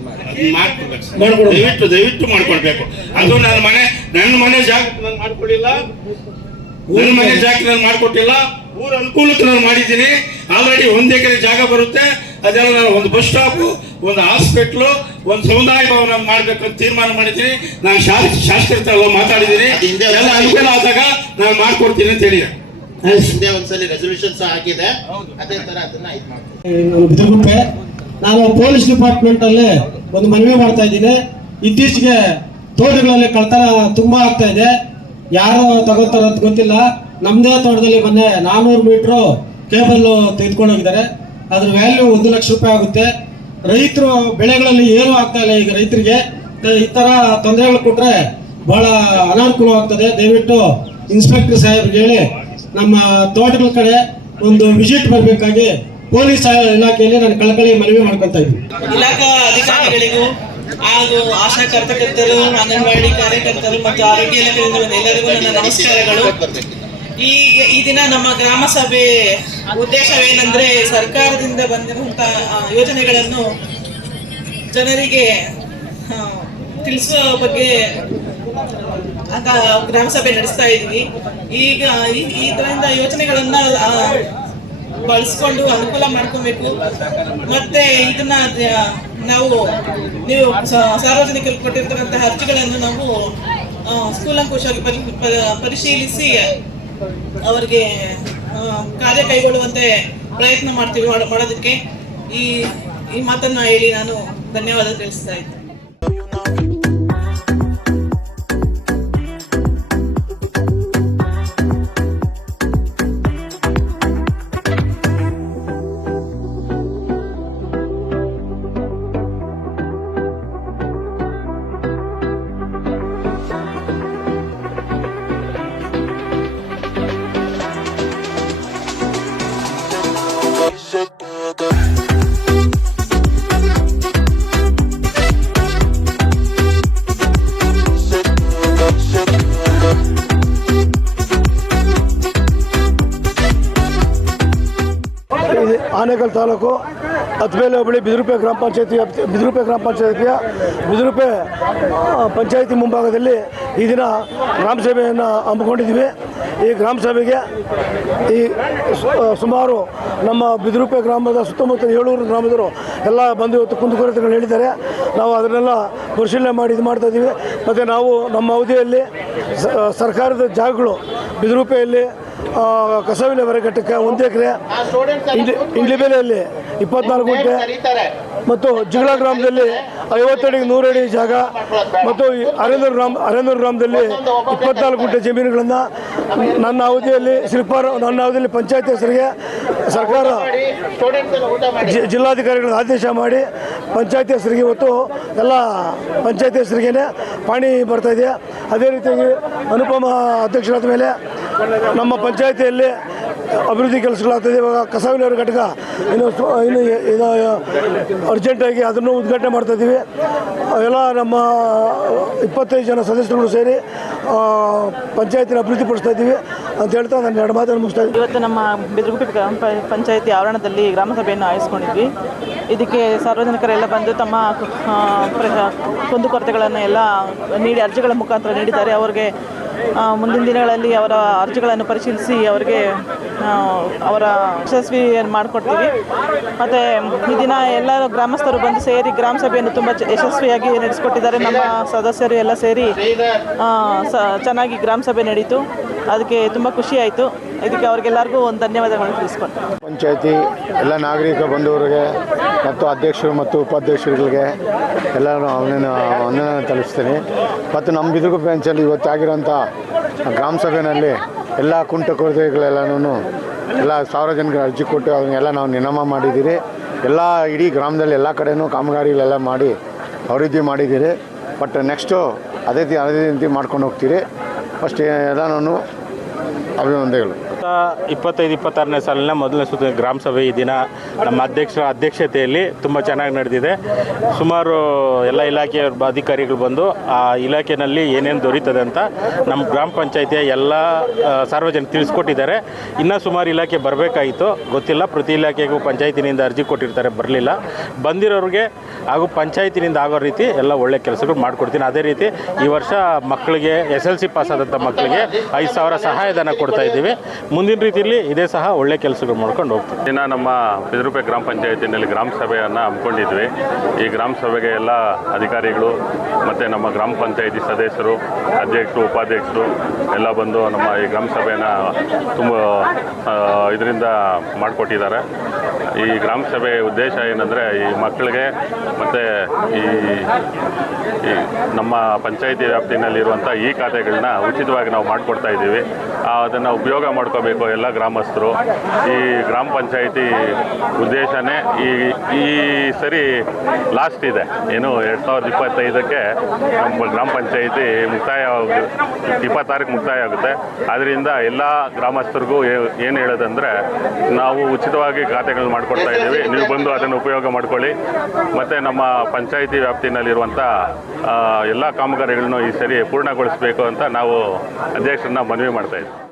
ಮಾಡ್ಕೊಡ್ಬೇಕು. ದಯವಿಟ್ಟು ಮಾಡ್ಕೊಡ್ಬೇಕು. ಅದು ನನ್ನ ಮನೆ ಜಾಗ ನಾನು ಮಾಡ್ಕೊಡಿಲ್ಲ, ನನ್ನ ಮನೆ ಜಾಗ ನಾನು ಮಾಡ್ಕೊಟ್ಟಿಲ್ಲ. ಊರ ಅನುಕೂಲಕ್ಕೆ ನಾನು ಮಾಡಿದ್ದೀನಿ. ಆಲ್ರೆಡಿ 1 ಎಕರೆ ಜಾಗ ಬರುತ್ತೆ. ಅದೆಲ್ಲ ನಾನು ಒಂದು ಬಸ್ ಸ್ಟಾಪ್, ಒಂದು ಹಾಸ್ಪಿಟ್ಲು, ಒಂದು ಸಮುದಾಯ ಭವನ ಮಾಡ್ಬೇಕಂತ ತೀರ್ಮಾನ ಮಾಡಿದ್ದೀನಿ. ನಾನು ಶಾಸಕರ ಹತ್ರ ಎಲ್ಲ ಮಾತಾಡಿದ್ದೀನಿ. ಎಲ್ಲ ಅನುಕೂಲ ಆದಾಗ ನಾನು ಮಾಡ್ಕೊಡ್ತೀನಿ ಅಂತ ಹೇಳಿ ಹಿಂದೆ ಒಂದ್ಸಲಿ ರೆಸಲ್ಯೂಷನ್ಸ್ ಆಗಿದೆ. ಅದೇ ತರ ಅದನ್ನ ಇದು ಮಾಡ್ತೀನಿ. ಬಿದಿರುಗುಪ್ಪೆ ನಾನು ಪೊಲೀಸ್ ಡಿಪಾರ್ಟ್ಮೆಂಟ್ ಅಲ್ಲಿ ಒಂದು ಮನವಿ ಮಾಡ್ತಾ ಇದ್ದೀನಿ. ಇತ್ತೀಚೆಗೆ ತೋಟಗಳಲ್ಲಿ ಕಳ್ತನ ತುಂಬಾ ಆಗ್ತಾ ಇದೆ. ಯಾರು ತಗೋತಾರ ಅಂತ ಗೊತ್ತಿಲ್ಲ. ನಮ್ದೇ ತೋಟದಲ್ಲಿ ಮೊನ್ನೆ 400 ಮೀಟ್ರು ಕೇಬಲ್ ತೆಗೆದುಕೊಂಡು ಹೋಗಿದ್ದಾರೆ. ಅದ್ರ ವ್ಯಾಲ್ಯೂ 1 ಲಕ್ಷ ರೂಪಾಯಿ ಆಗುತ್ತೆ. ರೈತರು ಬೆಳೆಗಳಲ್ಲಿ ಏನೂ ಆಗ್ತಾ ಇಲ್ಲ. ಈಗ ರೈತರಿಗೆ ಈ ತರ ತೊಂದರೆಗಳು ಕೊಟ್ರೆ ಬಹಳ ಅನಾನುಕೂಲವಾಗ್ತದೆ. ದಯವಿಟ್ಟು ಇನ್ಸ್ಪೆಕ್ಟರ್ ಸಾಹೇಬ್ರಿಗೆ ಹೇಳಿ ನಮ್ಮ ತೋಟಗಳ ಕಡೆ ಒಂದು ವಿಸಿಟ್ ಬರಬೇಕಾಗಿ ಪೊಲೀಸ್ ಇಲಾಖೆಯಲ್ಲಿ ನಾನು ಕಳಕಳಿ ಮನವಿ ಮಾಡ್ಕೊತಾ ಇದ್ದೀನಿ. ಇಲಾಖಾ ಅಧಿಕಾರಿಗಳಿಗೂ ಹಾಗೂ ಆಶಾ ಕಾರ್ಯಕರ್ತರು, ಅಂಗನವಾಡಿ ಕಾರ್ಯಕರ್ತರು ಮತ್ತು ಆರೋಗ್ಯ ಇಲಾಖೆಯಿಂದ ಎಲ್ಲರಿಗೂ ನನ್ನ ನಮಸ್ಕಾರಗಳು. ಈ ದಿನ ನಮ್ಮ ಗ್ರಾಮ ಸಭೆ ಉದ್ದೇಶವೇನೆಂದ್ರೆ ಸರ್ಕಾರದಿಂದ ಬಂದಿರುವಂತಹ ಯೋಜನೆಗಳನ್ನು ಜನರಿಗೆ ತಿಳಿಸೋ ಬಗ್ಗೆ ಗ್ರಾಮ ಸಭೆ ನಡೆಸ್ತಾ ಇದ್ವಿ. ಈಗ ಇದರಿಂದ ಯೋಜನೆಗಳನ್ನ ಬಳಸ್ಕೊಂಡು ಅನುಕೂಲ ಮಾಡ್ಕೊಬೇಕು. ಮತ್ತೆ ಇದನ್ನ ನೀವು ಸಾರ್ವಜನಿಕರು ಕೊಟ್ಟಿರ್ತಕ್ಕಂತಹ ಅರ್ಜಿಗಳನ್ನು ನಾವು ಕೂಲಂಕುಷವಾಗಿ ಪರಿಶೀಲಿಸಿ ಅವರಿಗೆ ಕಾರ್ಯ ಕೈಗೊಳ್ಳುವಂತೆ ಪ್ರಯತ್ನ ಮಾಡ್ತೀವಿ ಮಾಡೋದಕ್ಕೆ. ಈ ಮಾತನ್ನ ಹೇಳಿ ನಾನು ಧನ್ಯವಾದ ತಿಳಿಸ್ತಾ ಇದ್ದೀನಿ. ಆನೇಕಲ್ ತಾಲೂಕು ಅತ್ಬೇಲೆ ಹೋಬಳಿ ಬಿದಿರುಪೆ ಗ್ರಾಮ ಪಂಚಾಯತಿಯ ಬಿದಿರುಪೆ ಪಂಚಾಯತಿ ಮುಂಭಾಗದಲ್ಲಿ ಈ ದಿನ ಗ್ರಾಮ ಸಭೆಯನ್ನು ಹಮ್ಮಿಕೊಂಡಿದ್ದೀವಿ. ಈ ಗ್ರಾಮ ಸಭೆಗೆ ಸುಮಾರು ನಮ್ಮ ಬಿದಿರುಪೆ ಗ್ರಾಮದ ಸುತ್ತಮುತ್ತ 700 ಗ್ರಾಮದವರು ಎಲ್ಲ ಬಂದು ಇವತ್ತು ಕುಂದುಕೊರತೆಗಳು ಹೇಳಿದ್ದಾರೆ. ನಾವು ಅದನ್ನೆಲ್ಲ ಪರಿಶೀಲನೆ ಮಾಡಿ ಇದು ಮಾಡ್ತಾಯಿದ್ದೀವಿ. ಮತ್ತು ನಾವು ನಮ್ಮ ಅವಧಿಯಲ್ಲಿ ಸರ್ಕಾರದ ಜಾಗಗಳು ಬಿದಿರುಪೆಯಲ್ಲಿ ಕಸವಿಲೆ ಹೊರಘಟ್ಟಕ್ಕೆ 1 ಎಕರೆ, ಇಂಡ್ಲಿಬೇಲೆಯಲ್ಲಿ 24 ಗುಂಟೆ ಮತ್ತು ಜಿಗಳ ಗ್ರಾಮದಲ್ಲಿ 50 ಅಡಿಗೆ 100 ಅಡಿ ಜಾಗ ಮತ್ತು ಅರೇಂದ್ರ ಗ್ರಾಮದಲ್ಲಿ 24 ಗುಂಟೆ ಜಮೀನುಗಳನ್ನು ನನ್ನ ಅವಧಿಯಲ್ಲಿ ಪಂಚಾಯತ್ ಹೆಸರಿಗೆ ಸರ್ಕಾರ ಜಿಲ್ಲಾಧಿಕಾರಿಗಳ ಆದೇಶ ಮಾಡಿ ಪಂಚಾಯತ್ ಹೆಸರಿಗೆ ಇವತ್ತು ಎಲ್ಲ ಪಂಚಾಯತ್ ಹೆಸರಿಗೇ ಪಾಣಿ ಬರ್ತಾಯಿದೆ. ಅದೇ ರೀತಿಯಾಗಿ ಅನುಪಮ ಅಧ್ಯಕ್ಷರಾದ ಮೇಲೆ ನಮ್ಮ ಪಂಚಾಯತಿಯಲ್ಲಿ ಅಭಿವೃದ್ಧಿ ಕೆಲಸಗಳಾಗ್ತದೆ. ಇವಾಗ ಕಸವಿಲೆ ಘಟಕ ಇನ್ನು ಅರ್ಜೆಂಟಾಗಿ ಅದನ್ನು ಉದ್ಘಾಟನೆ ಮಾಡ್ತಾಯಿದ್ದೀವಿ. ಎಲ್ಲ ನಮ್ಮ 25 ಜನ ಸದಸ್ಯರುಗಳು ಸೇರಿ ಪಂಚಾಯತಿನ ಅಭಿವೃದ್ಧಿ ಪಡಿಸ್ತಾ ಇದ್ದೀವಿ ಅಂತ ಹೇಳ್ತಾ ನಾನು 2 ಮಾತನ್ನು ಮುಗಿಸ್ತಾ ಇದ್ದೀನಿ. ಇವತ್ತು ನಮ್ಮ ಬಿದಿರುಗುಪ್ಪೆ ಗ್ರಾಮ ಪಂಚಾಯತಿ ಆವರಣದಲ್ಲಿ ಗ್ರಾಮ ಸಭೆಯನ್ನು ಆಯೋಜಿಸ್ಕೊಂಡಿದ್ವಿ. ಇದಕ್ಕೆ ಸಾರ್ವಜನಿಕರೆಲ್ಲ ಬಂದು ತಮ್ಮ ಕುಂದುಕೊರತೆಗಳನ್ನು ಎಲ್ಲ ನೀಡಿ ಅರ್ಜಿಗಳ ಮುಖಾಂತರ ನೀಡಿದ್ದಾರೆ. ಅವರಿಗೆ ಮುಂದಿನ ದಿನಗಳಲ್ಲಿ ಅವರ ಅರ್ಜಿಗಳನ್ನು ಪರಿಶೀಲಿಸಿ ಅವರಿಗೆ ಅವರ ಯಶಸ್ವಿ ಮಾಡಿಕೊಡ್ತೀವಿ. ಮತ್ತು ಈ ದಿನ ಎಲ್ಲ ಗ್ರಾಮಸ್ಥರು ಬಂದು ಸೇರಿ ಗ್ರಾಮ ಸಭೆಯನ್ನು ತುಂಬ ಯಶಸ್ವಿಯಾಗಿ ನಡೆಸಿಕೊಟ್ಟಿದ್ದಾರೆ. ನಮ್ಮ ಸದಸ್ಯರು ಎಲ್ಲ ಸೇರಿ ಚೆನ್ನಾಗಿ ಗ್ರಾಮ ಸಭೆ ನಡೀತು. ಅದಕ್ಕೆ ತುಂಬ ಖುಷಿ ಆಯಿತು. ಇದಕ್ಕೆ ಅವ್ರಿಗೆಲ್ಲರಿಗೂ ಒಂದು ಧನ್ಯವಾದಗಳನ್ನು ತಿಳಿಸ್ಕೊಡ್ತೀನಿ. ಪಂಚಾಯತಿ ಎಲ್ಲ ನಾಗರಿಕ ಬಂಧುವರಿಗೆ ಮತ್ತು ಅಧ್ಯಕ್ಷರು ಮತ್ತು ಉಪಾಧ್ಯಕ್ಷರುಗಳಿಗೆ ಎಲ್ಲರೂ ವಂದನೆ ತಲುಪಿಸ್ತೀನಿ. ಮತ್ತು ನಮ್ಮ ಬಿದಿರುಗುಪ್ಪೆ ಪಂಚಾಯತಿ ಇವತ್ತಾಗಿರೋಂಥ ಗ್ರಾಮ ಸಭೆಯಲ್ಲಿ ಎಲ್ಲ ಕುಂಟಕೊರತೆಗಳೆಲ್ಲನೂ ಎಲ್ಲ ಸಾರ್ವಜನಿಕರು ಅರ್ಜಿ ಕೊಟ್ಟು ಅವನ್ನೆಲ್ಲ ನಾವು ನಿರ್ನಾಮ ಮಾಡಿದ್ದೀರಿ. ಎಲ್ಲ ಇಡೀ ಗ್ರಾಮದಲ್ಲಿ ಎಲ್ಲ ಕಡೆನೂ ಕಾಮಗಾರಿಗಳೆಲ್ಲ ಮಾಡಿ ಅಭಿವೃದ್ಧಿ ಮಾಡಿದ್ದೀರಿ. ಬಟ್ ನೆಕ್ಸ್ಟು ಅದೇ ರೀತಿ ಮಾಡ್ಕೊಂಡು ಹೋಗ್ತೀರಿ. ಫಸ್ಟ್ ಎಲ್ಲನೂ ಅಭಿನಂದನೆಗಳು. 25-26ನೇ ಸಾಲಿನ ಮೊದಲನೇ ಸುತ್ತ ಗ್ರಾಮ ಸಭೆ ಈ ದಿನ ನಮ್ಮ ಅಧ್ಯಕ್ಷತೆಯಲ್ಲಿ ತುಂಬ ಚೆನ್ನಾಗಿ ನಡೆದಿದೆ. ಸುಮಾರು ಎಲ್ಲ ಇಲಾಖೆಯ ಅಧಿಕಾರಿಗಳು ಬಂದು ಆ ಇಲಾಖೆಯಲ್ಲಿ ಏನೇನು ದೊರೀತದೆ ಅಂತ ನಮ್ಮ ಗ್ರಾಮ ಪಂಚಾಯಿತಿಯ ಎಲ್ಲ ಸಾರ್ವಜನಿಕರು ತಿಳಿಸ್ಕೊಟ್ಟಿದ್ದಾರೆ. ಇನ್ನೂ ಸುಮಾರು ಇಲಾಖೆ ಬರಬೇಕಾಯಿತು, ಗೊತ್ತಿಲ್ಲ. ಪ್ರತಿ ಇಲಾಖೆಗೂ ಪಂಚಾಯತಿನಿಂದ ಅರ್ಜಿ ಕೊಟ್ಟಿರ್ತಾರೆ, ಬರಲಿಲ್ಲ. ಬಂದಿರೋರಿಗೆ ಹಾಗೂ ಪಂಚಾಯತಿನಿಂದ ಆಗೋ ರೀತಿ ಎಲ್ಲ ಒಳ್ಳೆ ಕೆಲಸಗಳು ಮಾಡಿಕೊಡ್ತೀನಿ. ಅದೇ ರೀತಿ ಈ ವರ್ಷ ಮಕ್ಕಳಿಗೆ SLC ಪಾಸ್ ಆದಂಥ ಮಕ್ಕಳಿಗೆ 5,000 ಸಹಾಯಧನ ಕೊಡ್ತಾ ಇದ್ದೀವಿ. ಮುಂದಿನ ರೀತಿಯಲ್ಲಿ ಇದೇ ಸಹ ಒಳ್ಳೆ ಕೆಲಸಗಳು ಮಾಡ್ಕೊಂಡು ಹೋಗ್ತೀವಿ. ದಿನ ನಮ್ಮ ಬಿದರೂಪೆ ಗ್ರಾಮ ಪಂಚಾಯತಿನಲ್ಲಿ ಗ್ರಾಮ ಸಭೆಯನ್ನು ಹಮ್ಮಿಕೊಂಡಿದ್ವಿ. ಈ ಗ್ರಾಮ ಸಭೆಗೆ ಎಲ್ಲ ಅಧಿಕಾರಿಗಳು ಮತ್ತು ನಮ್ಮ ಗ್ರಾಮ ಪಂಚಾಯತಿ ಸದಸ್ಯರು, ಅಧ್ಯಕ್ಷರು, ಉಪಾಧ್ಯಕ್ಷರು ಎಲ್ಲ ಬಂದು ನಮ್ಮ ಈ ಗ್ರಾಮ ಸಭೆಯನ್ನು ತುಂಬ ಇದರಿಂದ ಮಾಡಿಕೊಟ್ಟಿದ್ದಾರೆ. ಈ ಗ್ರಾಮ ಸಭೆ ಉದ್ದೇಶ ಏನಂದರೆ ಈ ಮಕ್ಕಳಿಗೆ ಮತ್ತು ಈ ನಮ್ಮ ಪಂಚಾಯತಿ ವ್ಯಾಪ್ತಿನಲ್ಲಿರುವಂಥ ಈ ಖಾತೆಗಳನ್ನ ಉಚಿತವಾಗಿ ನಾವು ಮಾಡಿಕೊಡ್ತಾ ಇದ್ದೀವಿ. ಅದನ್ನು ಉಪಯೋಗ ಮಾಡ್ಕೋಬೇಕು ಎಲ್ಲ ಗ್ರಾಮಸ್ಥರು. ಈ ಗ್ರಾಮ ಪಂಚಾಯತಿ ಉದ್ದೇಶನೇ ಈ ಸರಿ ಲಾಸ್ಟ್ ಇದೆ, ಏನು 2025ಕ್ಕೆ ನಮ್ಮ ಗ್ರಾಮ ಪಂಚಾಯತಿ ಮುಕ್ತಾಯ 26ಕ್ಕೆ ಮುಕ್ತಾಯ ಆಗುತ್ತೆ. ಆದ್ದರಿಂದ ಎಲ್ಲ ಗ್ರಾಮಸ್ಥರಿಗೂ ಏನು ಹೇಳೋದಂದರೆ, ನಾವು ಉಚಿತವಾಗಿ ಖಾತೆಗಳನ್ನ ಮಾಡಿಕೊಡ್ತಾ ಇದ್ದೀವಿ. ನೀವು ಬಂದು ಅದನ್ನು ಉಪಯೋಗ ಮಾಡ್ಕೊಳ್ಳಿ. ಮತ್ತು ನಮ್ಮ ಪಂಚಾಯತಿ ವ್ಯಾಪ್ತಿನಲ್ಲಿರುವಂಥ ಎಲ್ಲ ಕಾಮಗಾರಿಗಳನ್ನು ಈ ಸರಿ ಪೂರ್ಣಗೊಳಿಸಬೇಕು ಅಂತ ನಾವು ಅಧ್ಯಕ್ಷರನ್ನ ಮನವಿ ಮಾಡ್ತಾ ಇದ್ದೀವಿ.